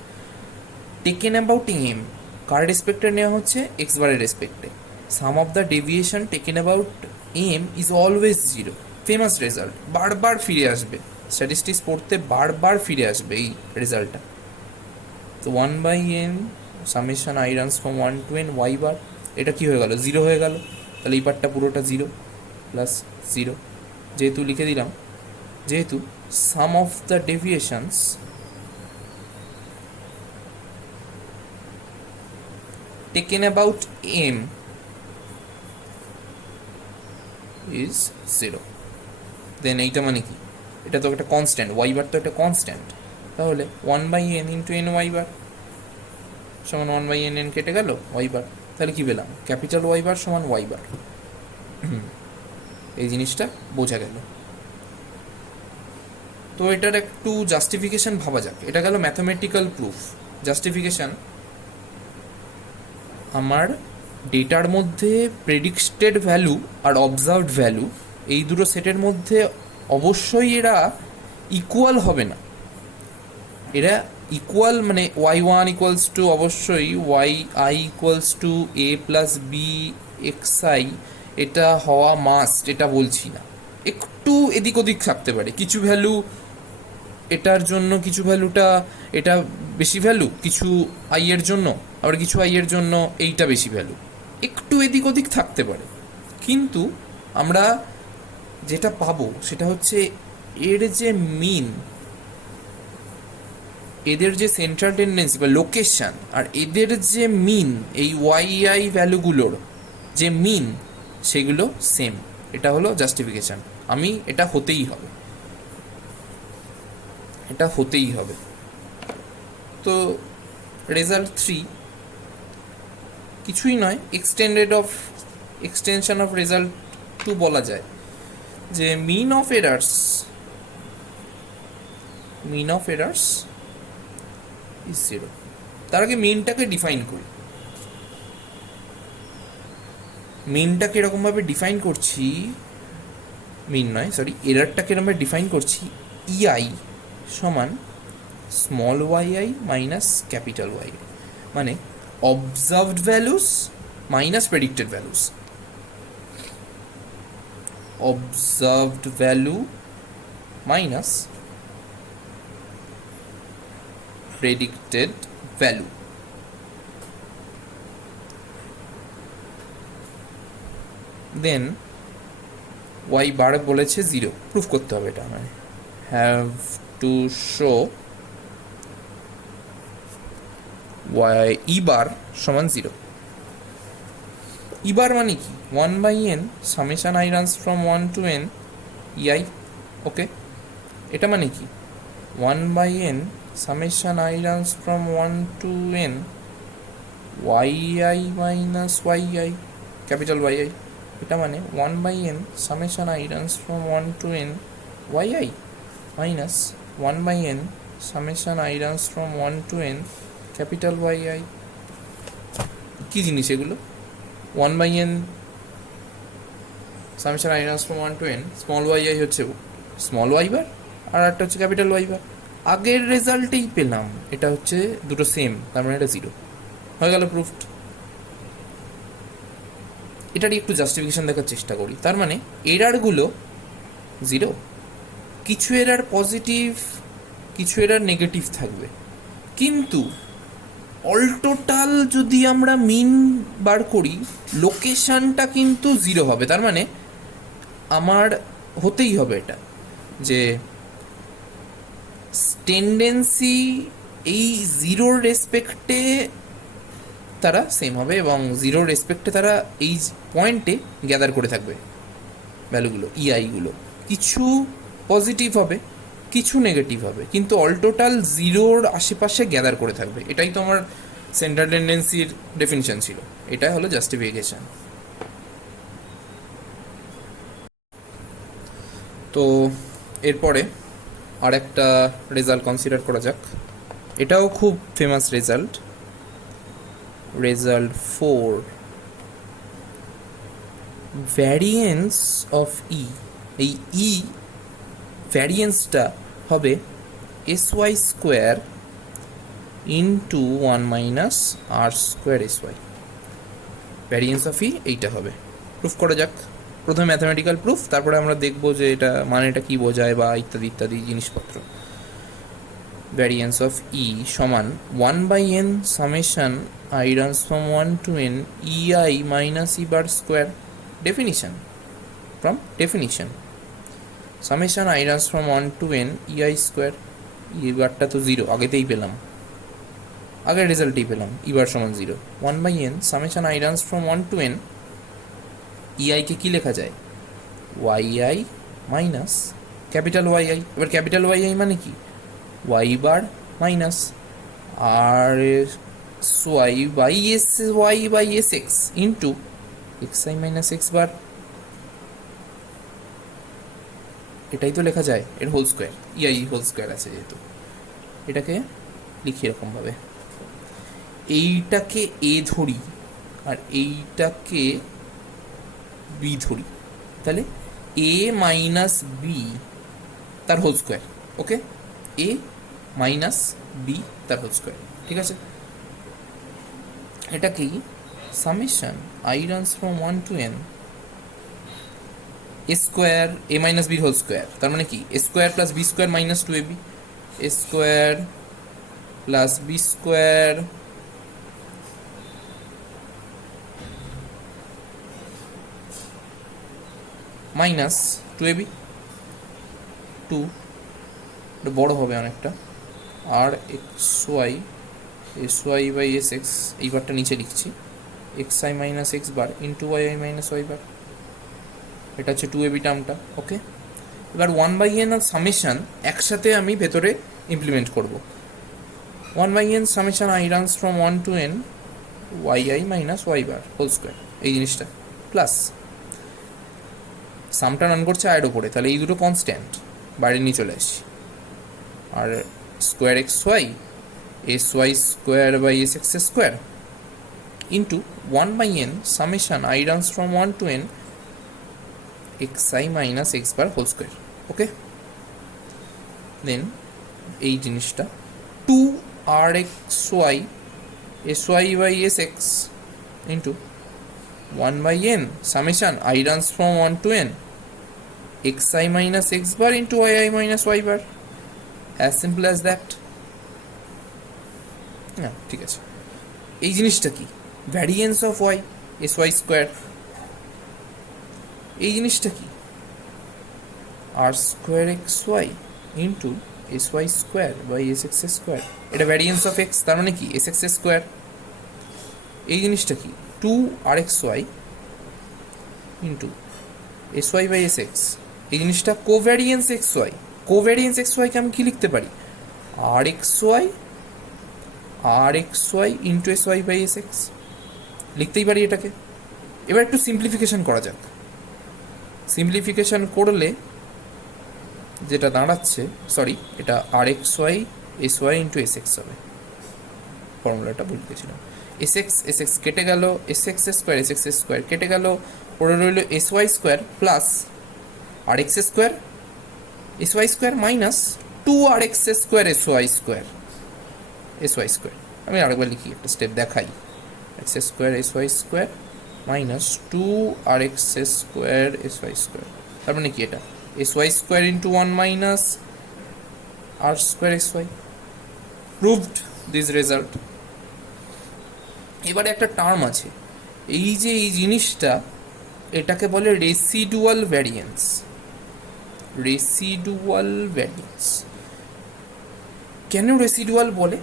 taken about M, কার রেসপেক্টে নেওয়া হচ্ছে X বারের রেসপেক্টে, sum of the deviation taken about M is always zero. Famous result, বারবার ফিরে আসবে, স্ট্যাটিস্টিক্স পড়তে বারবার ফিরে আসবে এই রেজাল্টটা। তো 1/n summation I runs from 1 to n Y bar, এটা কি হয়ে গেল, জিরো হয়ে গেল, তাহলে এই পার্টটা পুরোটা জিরো প্লাস জিরো, যেহেতু লিখে দিলাম, যেহেতু sum of the deviations taken about M is zero, then এইটা মানে কি, এটা তো একটা কনস্ট্যান্ট, ওয়াই বার তো একটা কনস্ট্যান্ট, তাহলে 1/n into N y bar সমান 1/n, n কেটে গেল ওয়াই বার, তাহলে কি পেলাম, ক্যাপিটাল ওয়াই বার সমান ওয়াই বার। এই জিনিসটা বোঝা গেল। তো এটার একটু জাস্টিফিকেশন ভাবা যাক, এটা গেল ম্যাথমেটিক্যাল প্রুফ। জাস্টিফিকেশন, আমার ডেটার মধ্যে প্রেডিক্টেড ভ্যালু আর অবজার্ভড ভ্যালু এই দুটো সেটের মধ্যে অবশ্যই এরা ইকুয়াল হবে না, এরা ইকুয়াল মানে ওয়াই ওয়ান ইকুয়ালস টু অবশ্যই y i equals to a plus b x i, এটা হওয়া মাস্ট, এটা বলছি না, একটু এদিক ওদিক থাকতে পারে, কিছু ভ্যালু এটার জন্য কিছু ভ্যালুটা এটা বেশি ভ্যালু কিছু আই এর জন্য, আবার কিছু আই এর জন্য এইটা বেশি ভ্যালু, একটু এদিক ওদিক থাকতে পারে, কিন্তু আমরা যেটা পাবো সেটা হচ্ছে এর যে মিন, এদের যে সেন্ট্রাল টেন্ডেন্সি বা লোকেশন, আর এদের যে মিন এই ওয়াই আই ভ্যালুগুলোর যে মিন সেগুলো সেম, এটা হলো জাস্টিফিকেশান। আমি এটা হতেই হবে, এটা হতেই হবে। তো রেজাল্ট 3 কিছুই নয়, এক্সটেনশন অফ রেজাল্ট 2 বলা যায়, যে mean of errors is zero. তার আগে মিনটাকে ডিফাইন করি, মিনটাকে এরকমভাবে ডিফাইন করছি, মিন নয়, সরি, এরারটাকে আমরা ডিফাইন করছি ইআই সমান small Y I minus capital Y, মানে observed values minus predicted values. Observed value minus predicted value. Then Y bar বলেছে 0, প্রুফ করতে হবে এটা, মানে have to show Y E bar সমান 0। ই বার মানে কি? 1/n summation I runs from 1 to n EI. Okay, এটা মানে কি? 1/n summation I runs from 1 to n Y minus Y, capital Y. এটা মানে 1/n summation I runs from 1 to n Y minus 1/n summation I runs from 1 to n capital Y. কী জিনিস এগুলো? 1/n summation I runs from 1 to n small Y হচ্ছে small Y bar, আর একটা হচ্ছে capital y bar. আগের রেজাল্টেই পেলাম এটা হচ্ছে দুটো সেম, তার মানে এটা 0 হয়ে গেল, প্রুফড। এটারই একটু জাস্টিফিকেশন দেখার চেষ্টা করি। তার মানে এরারগুলো 0, কিছু এরার পজিটিভ, কিছু এরার নেগেটিভ থাকবে, কিন্তু অল টোটাল যদি আমরা মিন বার করি লোকেশনটা কিন্তু 0 হবে। তার মানে আমার হতেই হবে এটা যে টেন্ডেন্সি এই 0-র রেসপেক্টে তারা সেম হবে এবং 0-র রেসপেক্টে তারা এই পয়েন্টে গ্যাদার করে থাকবে ভ্যালুগুলো, ইআইগুলো। কিছু পজিটিভ হবে, কিছু নেগেটিভ হবে, কিন্তু অল টোটাল 0-র আশেপাশে গ্যাদার করে থাকবে। এটাই তো আমার সেন্টার টেন্ডেন্সির ডেফিনিশন ছিল, এটাই হলো জাস্টিফিকেশন। তো এরপরে আর একটা রেজাল্ট কনসিডার করা যাক, এটাও খুব famous result, result 4, variance of E. এই ই ভ্যারিয়েন্সটা হবে SY square into 1 minus R square SY। Variance of E এইটা হবে। প্রুফ করা যাক। প্রথমে ম্যাথামেটিক্যাল প্রুফ, তারপরে আমরা দেখবো যে এটা মানেটা কী বোঝায় বা ইত্যাদি ইত্যাদি জিনিসপত্র। ভ্যারিয়েন্স অফ ই সমান 1/n summation I runs from 1 to n EI minus E bar square. Definition, from definition summation I runs from 1 to n EI square. E বারটা তো 0 আগেতেই পেলাম, আগের রেজাল্টেই পেলাম, ই বার সমান 0। 1/n summation I runs from 1 to n ইআইকে কী লেখা যায়? Y minus capital Y. এবার ক্যাপিটাল ওয়াই মানে কি? Y bar minus R Y by S X into X I minus x bar. এটাই তো লেখা যায়, এর whole square, EI whole square আছে যেহেতু। এটাকে লিখি এরকমভাবে, এইটাকে এ ধরি আর এইটাকে বি ধরি, তাহলে এ মাইনাস বি তার whole square. Okay, A minus B তার হোল স্কোয়ার, ঠিক আছে। এটাকেই summation I runs from 1 to n A square A minus বির হোল স্কোয়ার। তার মানে কি? A square plus B square minus 2ab, A square plus B square minus 2ab, 2 বড় হবে অনেকটা, R S Y by S x, এই বারটা নিচে লিখছি, X I minus x bar into y minus y bar. এটা হচ্ছে 2ab টার্মটা। ওকে, এবার 1/n আর সামেশন একসাথে আমি ভেতরে ইমপ্লিমেন্ট করব। 1/n summation I runs from 1 to n Y minus y bar whole square, এই জিনিসটা প্লাস সামটা রান করছে আয়ের ওপরে, তাহলে এই দুটো কনস্ট্যান্ট বাইরে নিয়ে চলে আসি, R square x Y SY square by S x square into 1/n summation I runs from 1 to n xi minus x bar whole square. Okay, then এই জিনিসটা 2rxy sy by sx into 1 by n summation I runs from 1 to n xi minus x bar into yi minus y bar, as simple as that. হ্যাঁ ঠিক আছে, এই জিনিসটা কি variance of y sy square, এই জিনিসটা কি r square xy into sy square by sx square, এটা ভ্যারিয়েন্স অফ x, তার মানে কি sx স্কোয়ার। এই জিনিসটা কি 2rxy into sy by sx, এই জিনিসটা কোভ্যারিয়েন্স xy, কোভ্যারিয়েন্স xy কে আমি কি লিখতে পারি rxy into sy by sx লিখতেই পারি এটাকে। এবার একটু সিম্পলিফিকেশন করা যাক, সিম্পলিফিকেশন করলে যেটা দাঁড়াচ্ছে, সরি এটা rxy sy ইন্টু sx হবে, ফর্মুলাটা ভুল গেছিলাম। sx কেটে গেল, sx স্কোয়ার কেটে গেল, পড়ে রইল sy square plus rx square minus 2rx square sy square. আমি আরেকবার লিখি, একটা স্টেপ দেখাই, x square sy square minus 2rx square sy square, তার মানে কি এটা sy square into 1 minus r square sy। Proved this result. এবারে একটা টার্ম আছে, এই যে এই জিনিসটা, এটাকে বলে রেসিডুয়াল ভ্যারিয়েন্স। রেসিডুয়াল ভ্যারিয়েন্স কেন রেসিডুয়াল বলে?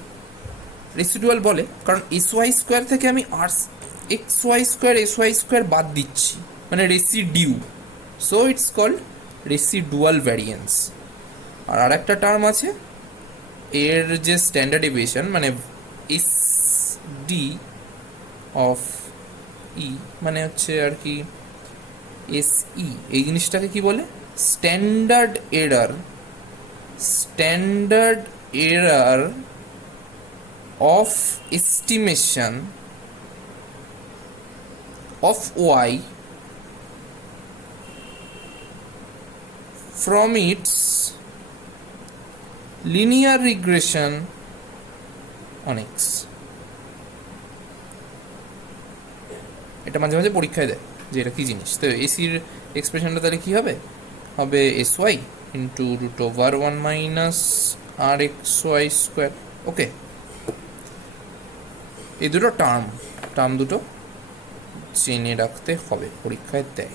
রেসিডুয়াল বলে কারণ sy স্কোয়ার থেকে আমি R xy square sy square বাদ দিচ্ছি, মানে residue, so it's called residual variance. আর একটা টার্ম আছে, এর যে স্ট্যান্ডার্ড ডেভিয়েশন মানে এস ডি অফ ই, মানে হচ্ছে আর কি এস ই, এই জিনিসটাকে কি বলে standard error, standard error of estimation of y from its linear regression on x। এটা মাঝে মাঝে পরীক্ষায় দেয় যে এটা কি জিনিস। তো এসির এক্সপ্রেশনটা তাহলে কি হবে, হবে sy into root over 1 minus R x Y square. Okay, এই দুটো টার্ম দুটো জেনে রাখতে হবে, পরীক্ষায় দেয়।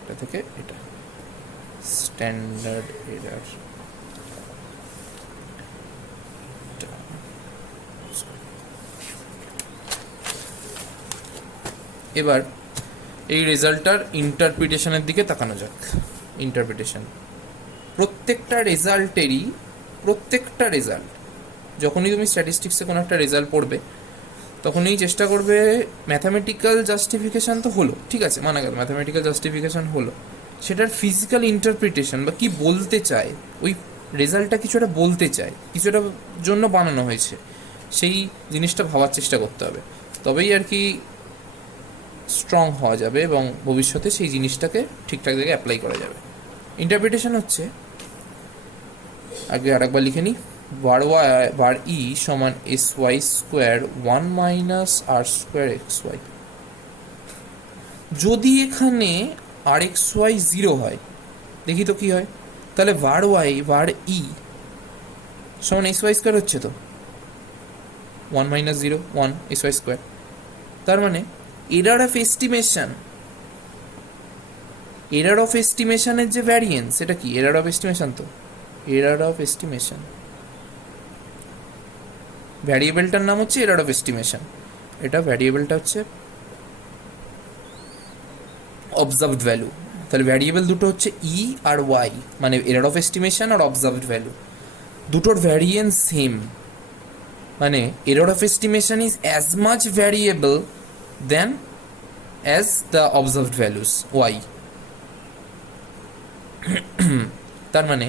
এটা থেকে এটা স্ট্যান্ডার্ড এরার। এবার এই রেজাল্টটার ইন্টারপ্রিটেশনের দিকে তাকানো যাক। ইন্টারপ্রিটেশন, প্রত্যেকটা রেজাল্ট, যখনই তুমি স্ট্যাটিস্টিক্সে কোনো একটা রেজাল্ট পড়বে তখনই চেষ্টা করবে ম্যাথামেটিক্যাল জাস্টিফিকেশান তো হলো, ঠিক আছে মানা গেল ম্যাথামেটিক্যাল জাস্টিফিকেশান হলো, সেটার ফিজিক্যাল ইন্টারপ্রিটেশন বা কি বলতে চায়, ওই রেজাল্টটা কিছু একটা বলতে চায়, কিছু একটা জন্য বানানো হয়েছে, সেই জিনিসটা ভাবার চেষ্টা করতে হবে, তবেই আর কি স্ট্রং হওয়া যাবে এবং ভবিষ্যতে সেই জিনিসটাকে ঠিকঠাক জায়গায় অ্যাপ্লাই করা যাবে। ইন্টারপ্রিটেশন হচ্ছে, আগে আরেকবার লিখে নিই, বার ই সমান sy স্কোয়ার 1 মাইনাস আর স্কোয়ার xy। যদি এখানে আর xy 0 হয়, দেখি তো কি হয়, তাহলে বার ই সমান sy স্কোয়ার হচ্ছে তো 1 মাইনাস 0 1 sy স্কোয়ার, তার মানে এরার অফ এস্টিমেশনের যে ভ্যারিয়েন্স, এটা কি এরার অফ এস্টিমেশন, তো এরার অফ এস্টিমেশন, ভ্যারিয়েবলটার নাম হচ্ছে এরার অফ এস্টিমেশন, এটা ভ্যারিয়েবলটা হচ্ছে অবজার্ভড ভ্যালু। তাহলে ভ্যারিয়েবল দুটো হচ্ছে ই আর ওয়াই, মানে এরার অফ এস্টিমেশন আর অবজার্ভড ভ্যালু, দুটোর ভ্যারিয়েন্স সেম, মানে error of estimation is as much variable then as the observed values Y. তার মানে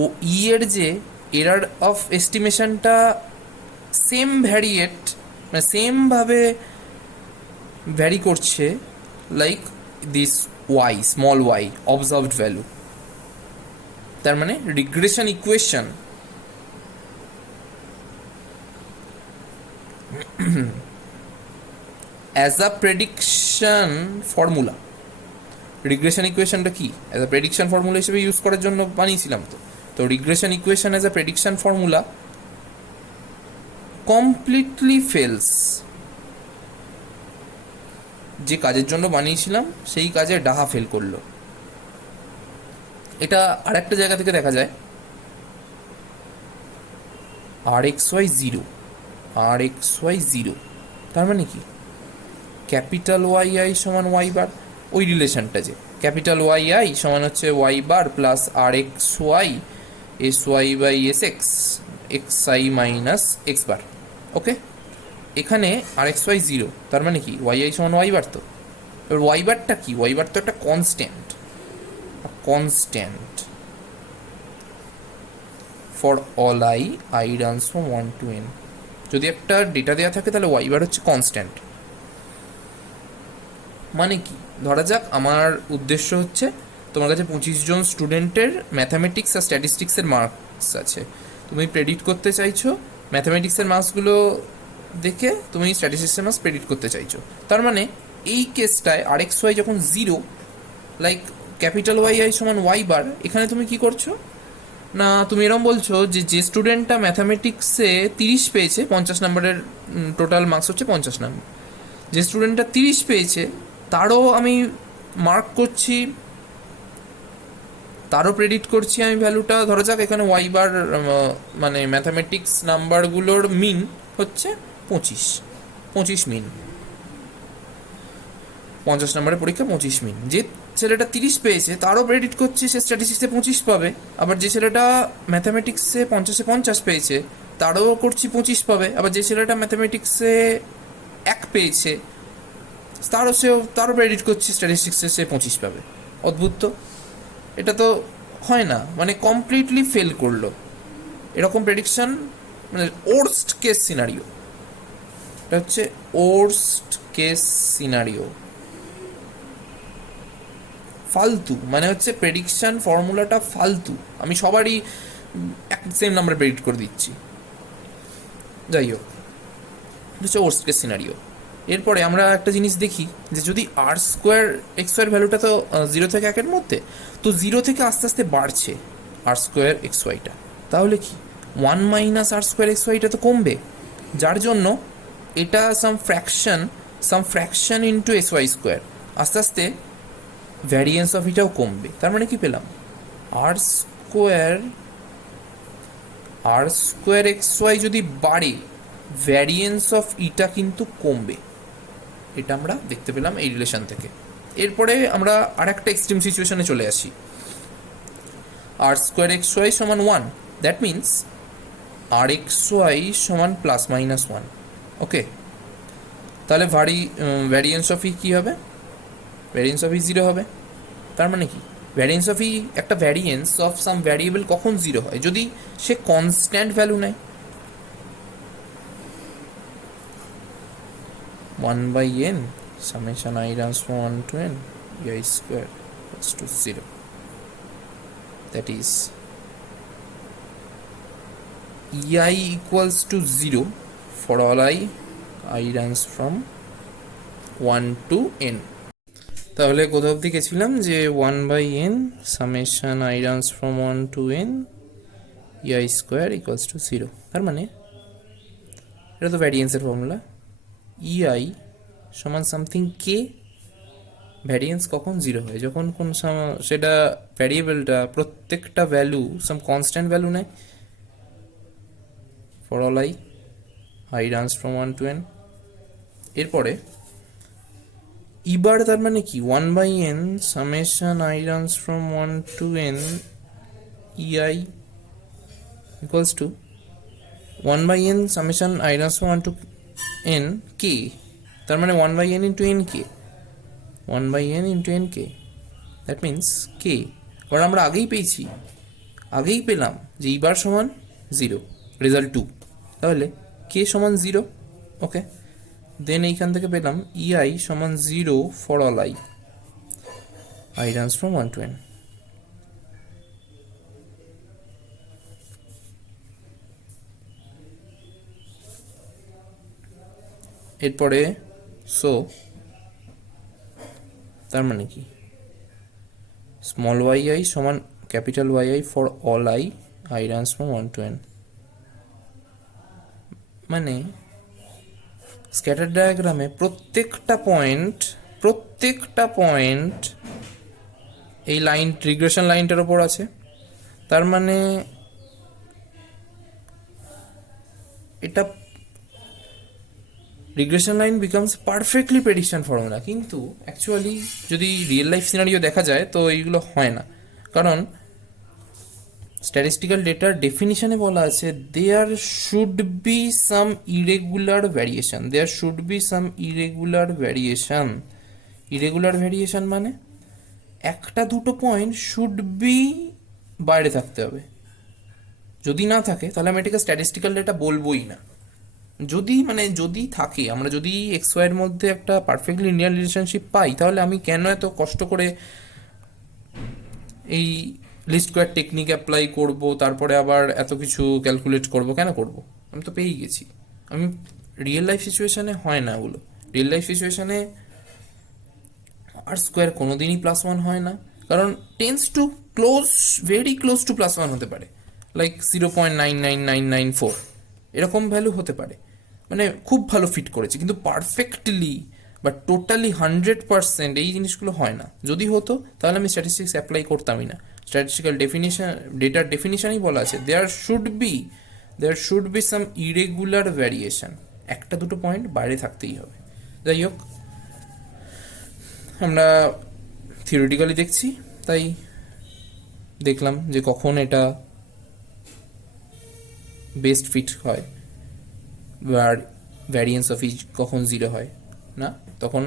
ও ই এর যে এরার অফ এস্টিমেশনটা সেম ভ্যারিয়েট, মানে সেমভাবে ভ্যারি করছে, like this Y, small Y, observed value. তার মানে regression equation as a prediction formula. Regression ইকুয়েশনটা কি অ্যাজ আ প্রেডিকশন ফর্মুলা হিসেবে ইউজ করার জন্য বানিয়েছিলাম। তো regression equation as a prediction formula completely fails. যে কাজের জন্য বানিয়েছিলাম সেই কাজে ডাহা ফেল করলো। এটা আরেকটা জায়গা থেকে দেখা যায়, আর x Y zero, R x Y zero, তার মানে কি ক্যাপিটাল ওয়াই আই সমান ওয়াই বার। ওই রিলেশনটা যে ক্যাপিটাল ওয়াই আই সমান হচ্ছে Y bar plus R x Y S Y by S x x I minus x bar. Okay, এখানে আর এক্স ওয়াই জিরো, তার মানে কি ওয়াই আই সমান ওয়াই বার। তো এবার ওয়াই বারটা কি? ওয়াই বার তো একটা constant, constant for all I, I runs from 1 to n। যদি একটা ডেটা দেওয়া থাকে তাহলে ওয়াই বার হচ্ছে কনস্ট্যান্ট। মানে কি, ধরা যাক আমার উদ্দেশ্য হচ্ছে তোমার কাছে 25 জন স্টুডেন্টের ম্যাথামেটিক্স আর স্ট্যাটিস্টিক্সের মার্কস আছে, তুমি প্রেডিক্ট করতে চাইছো ম্যাথামেটিক্সের মার্কসগুলো দেখে তুমি স্ট্যাটিস্টিক্সের মার্কস প্রেডিক্ট করতে চাইছো। তার মানে এই কেসটায় আর এক্স ওয়াই যখন zero, like capital Y I সমান ওয়াই বার, এখানে তুমি কি করছো না, তুমি এরকম বলছো যে যে স্টুডেন্টটা ম্যাথামেটিক্সে 30 পেয়েছে, 50 নম্বরের টোটাল মার্কস হচ্ছে 50 নম্বর, যে স্টুডেন্টটা 30 পেয়েছে তারও আমি মার্ক করছি, তারও প্রেডিক্ট করছি আমি ভ্যালুটা। ধরা যাক এখানে ওয়াই বার মানে ম্যাথামেটিক্স নাম্বারগুলোর মিন হচ্ছে 25 মিন, 50 নম্বরের পরীক্ষা 25 মিন। যে ছেলেটা 30 পেয়েছে তারও প্রেডিক্ট করছে সে স্ট্যাটিস্টিক্সে 25 পাবে, আবার যে ছেলেটা ম্যাথামেটিক্সে 50-এ 50 পেয়েছে তারও করছি 25 পাবে, আবার যে ছেলেটা ম্যাথামেটিক্সে 1 পেয়েছে তারও প্রেডিক্ট করছি স্ট্যাটিস্টিক্সে সে 25 পাবে। অদ্ভুত তো, এটা তো হয় না, মানে কমপ্লিটলি ফেল করলো। এরকম প্রেডিকশন মানে ওর্স্ট কেস সিনারিও, এটা হচ্ছে ওর্স্ট কেস সিনারিও। ফালতু মানে হচ্ছে প্রেডিকশন ফর্মুলাটা ফালতু, আমি সবারই এক সেম নাম্বার প্রেডিক্ট করে দিচ্ছি। যাই হোক, হচ্ছে ওর্স্ট কেস সিনারিও। এরপরে আমরা একটা জিনিস দেখি যে যদি আর স্কোয়ার এক্স ওয়াইয়ের ভ্যালুটা তো 0 থেকে 1-এর মধ্যে, তো 0 থেকে আস্তে আস্তে বাড়ছে আর স্কোয়ার এক্স ওয়াইটা, তাহলে কি 1 মাইনাস আর স্কোয়ার এক্স ওয়াইটা তো কমবে, যার জন্য এটা sum fraction into X Y square, আস্তে আস্তে ভ্যারিয়েন্স অফ এটাও কমবে। তার মানে কি পেলাম, আর স্কোয়ার এক্স ওয়াই যদি বাড়ে ভ্যারিয়েন্স অফ ইটা কিন্তু কমবে, এটা আমরা দেখতে পেলাম এই রিলেশন থেকে। এরপরে আমরা আর একটা এক্সট্রিম সিচুয়েশনে চলে আসি, আর স্কোয়ার এক্স ওয়াই সমান 1, that means r x Y সমান প্লাস মাইনাস 1। ওকে, তাহলে ভ্যারিয়েন্স অফ ই কী হবে, ভ্যারিয়েন্স অফ ই 0 হবে। তার মানে কি ভ্যারিয়েন্স অফ ই একটা ভ্যারিয়েন্স অফ সাম ভ্যারিয়েবল কখন 0 হয়, যদি সে কনস্ট্যান্ট ভ্যালু নেয়। 1/n summation I runs from 1 to n I square equals to 0. That is ei equals to 0 for all I runs from 1 to n. তাহলে কোথাও অবধি গেছিলাম যে 1/n summation I runs from 1 to n ei square equals to 0। তার মানে এটা তো ভ্যারিয়েন্সের formula, ei সমান সামথিং কে, ভ্যারিয়েন্স কখন 0 হয়, যখন কোন সেটা ভ্যারিয়েবলটা প্রত্যেকটা ভ্যালু সাম কনস্ট্যান্ট ভ্যালু নেয়। For all i runs from 1 to n। এরপরে এবার তার মানে কি 1/n summation I runs from 1 to n ei equals to 1/n summation I runs from 1 to n k, তার মানে 1/n into n k, 1/n into n k, that means k। কারণ আমরা আগেই পেলাম যে এবার সমান 0, রেজাল্ট 2, তাহলে k সমান 0। ওকে, দেন এইখান থেকে পেলাম ei সমান 0 for all i। I runs from 1 to n. এরপরে সো তার মানে কি স্মল ওয়াই আই সমান capital Y i for all i runs from 1 to n। মানে স্ক্যাটার ডায়াগ্রামে প্রত্যেকটা পয়েন্ট এই লাইন রিগ্রেশন লাইনটার ওপর আছে। তার মানে এটা regression line becomes perfectly prediction formula. কিন্তু অ্যাকচুয়ালি যদি রিয়েল লাইফ সিনারিও দেখা যায় তো এইগুলো হয় না, কারণ স্ট্যাটিস্টিক্যাল ডেটার ডেফিনিশনে বলা আছে there should be some irregular variation মানে একটা দুটো পয়েন্ট শুড বি বাইরে থাকতে হবে। যদি না থাকে তাহলে আমি এটাকে স্ট্যাটিস্টিক্যাল ডেটা বলবোই না। যদি থাকে, আমরা যদি এক্স ওয়াই এর মধ্যে একটা পারফেক্টলি লিনিয়ার রিলেশনশিপ পাই, তাহলে আমি কেন এত কষ্ট করে এই লিস্ট স্কোয়ার টেকনিক অ্যাপ্লাই করব, তারপরে আবার এত কিছু ক্যালকুলেট করব, কেন করব? আমি তো পেয়েই গেছি। আমি রিয়েল লাইফ সিচুয়েশনে হয় না ওগুলো। রিয়েল লাইফ সিচুয়েশনে আর স্কোয়ার কোনোদিনই +1 হয় না, কারণ tends to very close two +1 হতে পারে, লাইক 0.99994 এরকম ভ্যালু হতে পারে। মানে খুব ভালো ফিট করেছে, কিন্তু পারফেক্টলি বা টোটালি 100% এই জিনিসগুলো হয় না। যদি হতো তাহলে আমি স্ট্যাটিস্টিক্স অ্যাপ্লাই করতামই না। স্ট্যাটিস্টিক্যাল ডেফিনিশন, ডেটার ডেফিনিশনই বলা আছে there should be some irregular variation, একটা দুটো পয়েন্ট বাইরে থাকতেই হবে। যাই হোক, আমরা থিওরিটিক্যালি দেখছি, তাই দেখলাম যে কখন এটা বেস্ট ফিট হয়, আর ভ্যারিয়েন্স অফ ইচ কখন 0 হয় না, তখন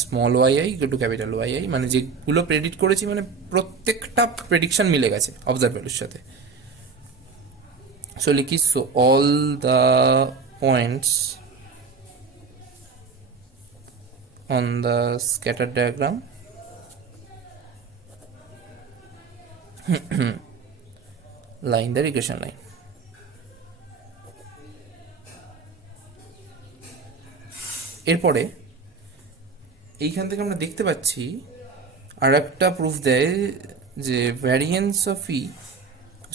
small Y i to capital Y i, মানে যেগুলো প্রেডিক্ট করেছি মানে প্রত্যেকটা প্রেডিকশন মিলে গেছে অবজার্ভ ভ্যালুর সাথে। সো লিখি, so all the points on the scatter diagram line the regression line। এরপরে এইখান থেকে আমরা দেখতে পাচ্ছি আর একটা প্রুফ দেয় যে ভ্যারিয়েন্স অফ ই,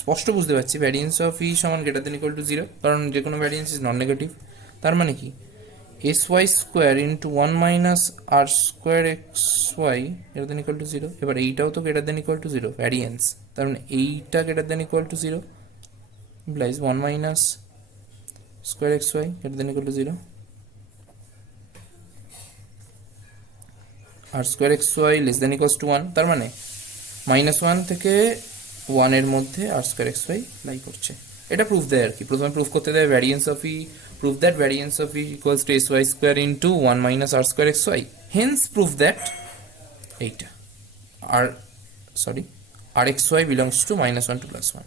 স্পষ্ট বুঝতে পারছি ভ্যারিয়েন্স অফ ই সমান গ্রেটার দেন ইকুয়াল টু 0, কারণ যে কোনো ভ্যারিয়েন্স ইজ নন নেগেটিভ। তার মানে কি sy square into 1 minus R square x y greater than equal to 0। এবার এইটাও তো greater than equal to 0 variance, তার মানে এইটা greater than equal to 0 implies 1 minus square x y greater than equal to 0, r square x y less than equals to 1। তার মানে -1 থেকে 1 এর মধ্যে r square x y lie করছে। এটা প্রুফ দেয় আর কি, প্রথমে প্রুফ করতে দেয় variance of E, prove that variance of e equals to sy square into 1 minus r square xy, hence prove that এইটা rxy belongs to -1 to +1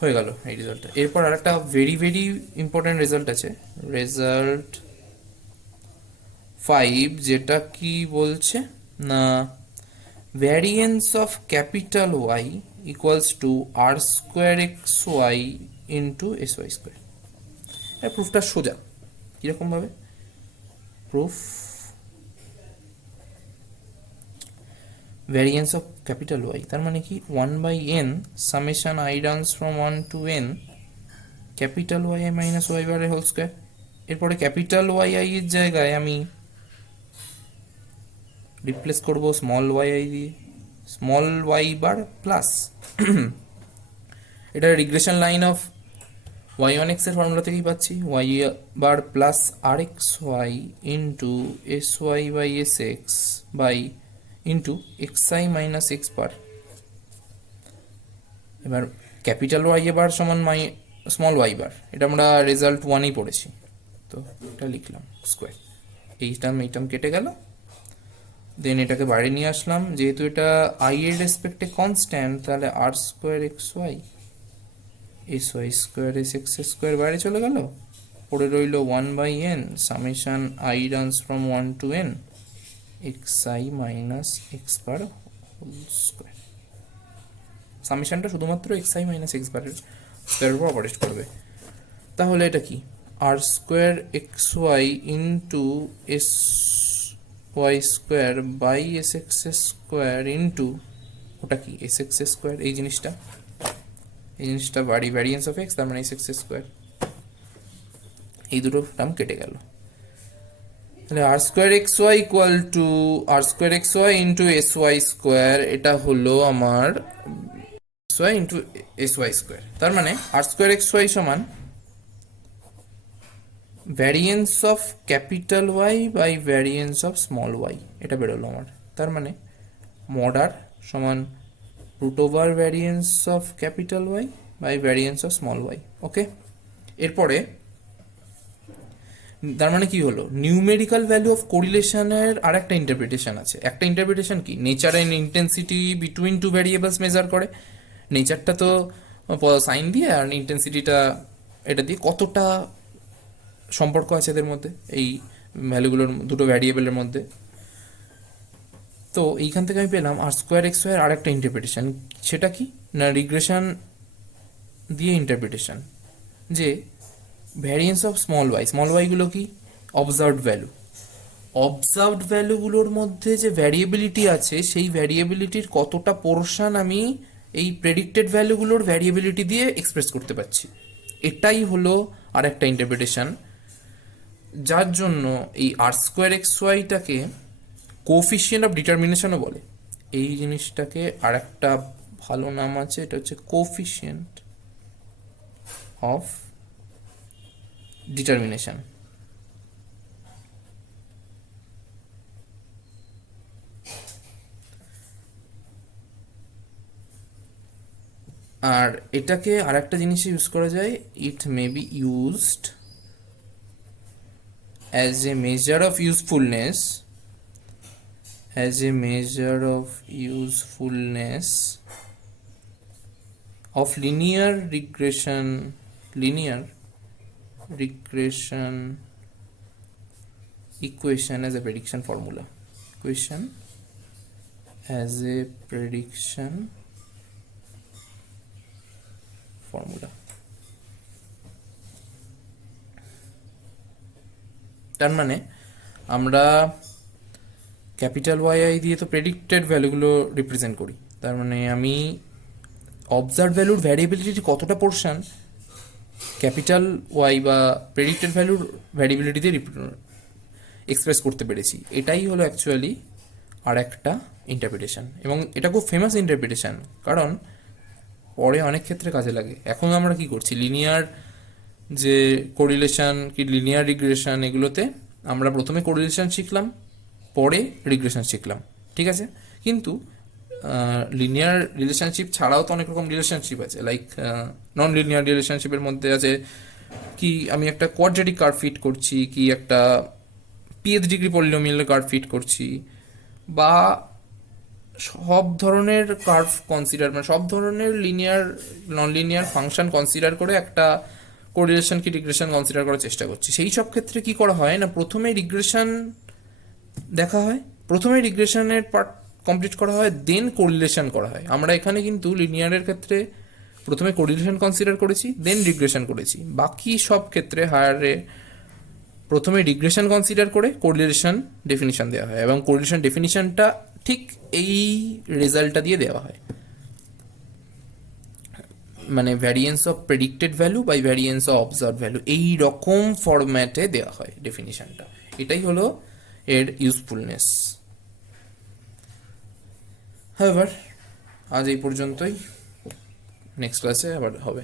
হয়ে গেল এই রেজাল্টটা। এরপর আরেকটা ভেরি ভেরি ইম্পর্টেন্ট রেজাল্ট আছে, রেজাল্ট 5, যেটা কি বলছে না variance of capital Y equals to R square x Y into S Y square. এর প্রুফটা সোজা, কীরকম ভাবে proof, variance of capital Y তার মানে কি 1/n summation I runs from 1 to n capital Y I minus y bar whole square. এরপরে capital Y i এর জায়গায় আমি রিপ্লেস করব স্মল ওয়াই আই দিয়ে, স্মল ওয়াই বার প্লাস এটা রিগ্রেশন লাইন অফ y1x এর ফর্মুলা থেকেই পাচ্ছি, y bar plus R x Y into S Y by S x by into X I minus x bar. এবার capital y bar সমান small Y bar, এটা আমরা result 1-এই পড়েছি, তো এটা লিখলাম স্কোয়ার। এই টার্ম কেটে গেল, দেন এটাকে বাইরে নিয়ে আসলাম, যেহেতু এটা আই এর রেসপেক্টে কনস্ট্যান্ট তাহলে R square x Y S Y square S x square বাইরে চলে গেল, পড়ে রইল 1/n summation I runs from 1 to n xi minus x bar whole square. সামেশনটা শুধুমাত্র xi মাইনাস এক্স বারের স্কোয়ারের উপর অপারেট করবে। তাহলে এটা কি, R square x Y into S Y square by S x square into ওটা কি এস এক্স স্কোয়ার, এই জিনিসটা ভ্যারিয়েন্স অফ এক্স, তার মানে এস এক্স স্কোয়ার। এই দুটো টার্ম কেটে গেল। তাহলে R square x Y equal to R square x Y into S Y square, এটা হলো আমার X Y into S Y square. তার মানে আর স্কোয়ার এক্স ওয়াই সমান variance of capital Y by variance of small Y, এটা বেরোলো আমার। তার মানে মড আর সমান root over variance of capital Y by variance of small Y. Okay, এরপরে তার মানে কি হলো, নিউমেরিক্যাল ভ্যালু অফ কোরিলেশনের আর একটা ইন্টারপ্রিটেশন আছে। একটা ইন্টারপ্রিটেশন কি, nature and intensity between two variables measure করে। নেচারটা তো সাইন দিয়ে, আর ইন্টেন্সিটিটা এটা দিয়ে কতটা সম্পর্ক আছে এদের মধ্যে, এই ভ্যালুগুলোর দুটো ভ্যারিয়েবলের মধ্যে। তো এইখান থেকে আমি পেলাম আর স্কোয়ার এক্স ওয়াই আর একটা ইন্টারপ্রিটেশন। সেটা কি না, রিগ্রেশন দিয়ে ইন্টারপ্রিটেশন, যে ভ্যারিয়েন্স অফ স্মল ওয়াইগুলো কি অবজার্ভড ভ্যালুগুলোর মধ্যে যে ভ্যারিয়েবিলিটি আছে, সেই ভ্যারিয়েবিলিটির কতটা পোর্শন আমি এই প্রেডিক্টেড ভ্যালুগুলোর ভ্যারিয়েবিলিটি দিয়ে এক্সপ্রেস করতে পারছি। এটাই হলো আর একটা ইন্টারপ্রিটেশন, যার জন্য এই আর স্কোয়ার এক্স ওয়াইটাকে কোফিশিয়েন্ট অফ ডিটারমিনেশনও বলে। এই জিনিসটাকে আর একটা ভালো নাম আছে, এটা হচ্ছে কোফিশিয়েন্ট অফ ডিটারমিনেশন। আর এটাকে আর একটা জিনিসে ইউজ করা যায়, it may be used as a measure of usefulness of linear regression equation as a prediction formula. তার মানে আমরা ক্যাপিটাল ওয়াই আই দিয়ে তো প্রেডিক্টেড ভ্যালুগুলো রিপ্রেজেন্ট করি। তার মানে আমি অবজার্ভ ভ্যালুর ভ্যারিয়েবিলিটি কতটা পোর্শন ক্যাপিটাল ওয়াই বা প্রেডিক্টেড ভ্যালুর ভ্যারিয়েবিলিটি দিয়ে এক্সপ্রেস করতে পেরেছি। এটাই হলো অ্যাকচুয়ালি আর একটা ইন্টারপ্রিটেশন, এবং এটা খুব ফেমাস ইন্টারপ্রিটেশন, কারণ পরে অনেক ক্ষেত্রে কাজে লাগে। এখন আমরা কি করছি, লিনিয়ার যে কোরিলেশন কি লিনিয়ার রিগ্রেশন, এগুলোতে আমরা প্রথমে কোরিলেশন শিখলাম, পরে রিগ্রেশন শিখলাম, ঠিক আছে। কিন্তু লিনিয়ার রিলেশনশিপ ছাড়াও তো অনেক রকম রিলেশনশিপ আছে, লাইক নন লিনিয়ার রিলেশনশিপের মধ্যে আছে কি আমি একটা কোয়াড্রেটিক কার্ভ ফিট করছি, কি একটা pth degree polynomial curve fit করছি, বা সব ধরনের কার্ভ কনসিডার, মানে সব ধরনের linear non linear function consider করে একটা কোরিলেশন কি রিগ্রেশন কনসিডার করার চেষ্টা করছি। সেই সব ক্ষেত্রে কি করা হয় না, প্রথমে রিগ্রেশন দেখা হয়, প্রথমে রিগ্রেশনের পার্ট কমপ্লিট করা হয়, দেন কোরিলেশন করা হয়। আমরা এখানে কিন্তু লিনিয়ারের ক্ষেত্রে প্রথমে কোরিলেশন কনসিডার করেছি, দেন রিগ্রেশন করেছি। বাকি সব ক্ষেত্রে হায়ারে প্রথমে রিগ্রেশন কনসিডার করে কোরিলেশন ডেফিনিশন দেওয়া হয়, এবং কোরিলেশন ডেফিনিশনটা ঠিক এই রেজাল্টটা দিয়ে দেওয়া হয়, মানে variance of predicted value by variance of observe value, এই রকম ফরম্যাটে দেওয়া হয় ডেফিনিশনটা। এটাই হলো এর ইউজফুলনেস। হাওয়েভার আজ এই পর্যন্তই, নেক্সট ক্লাসে আবার হবে।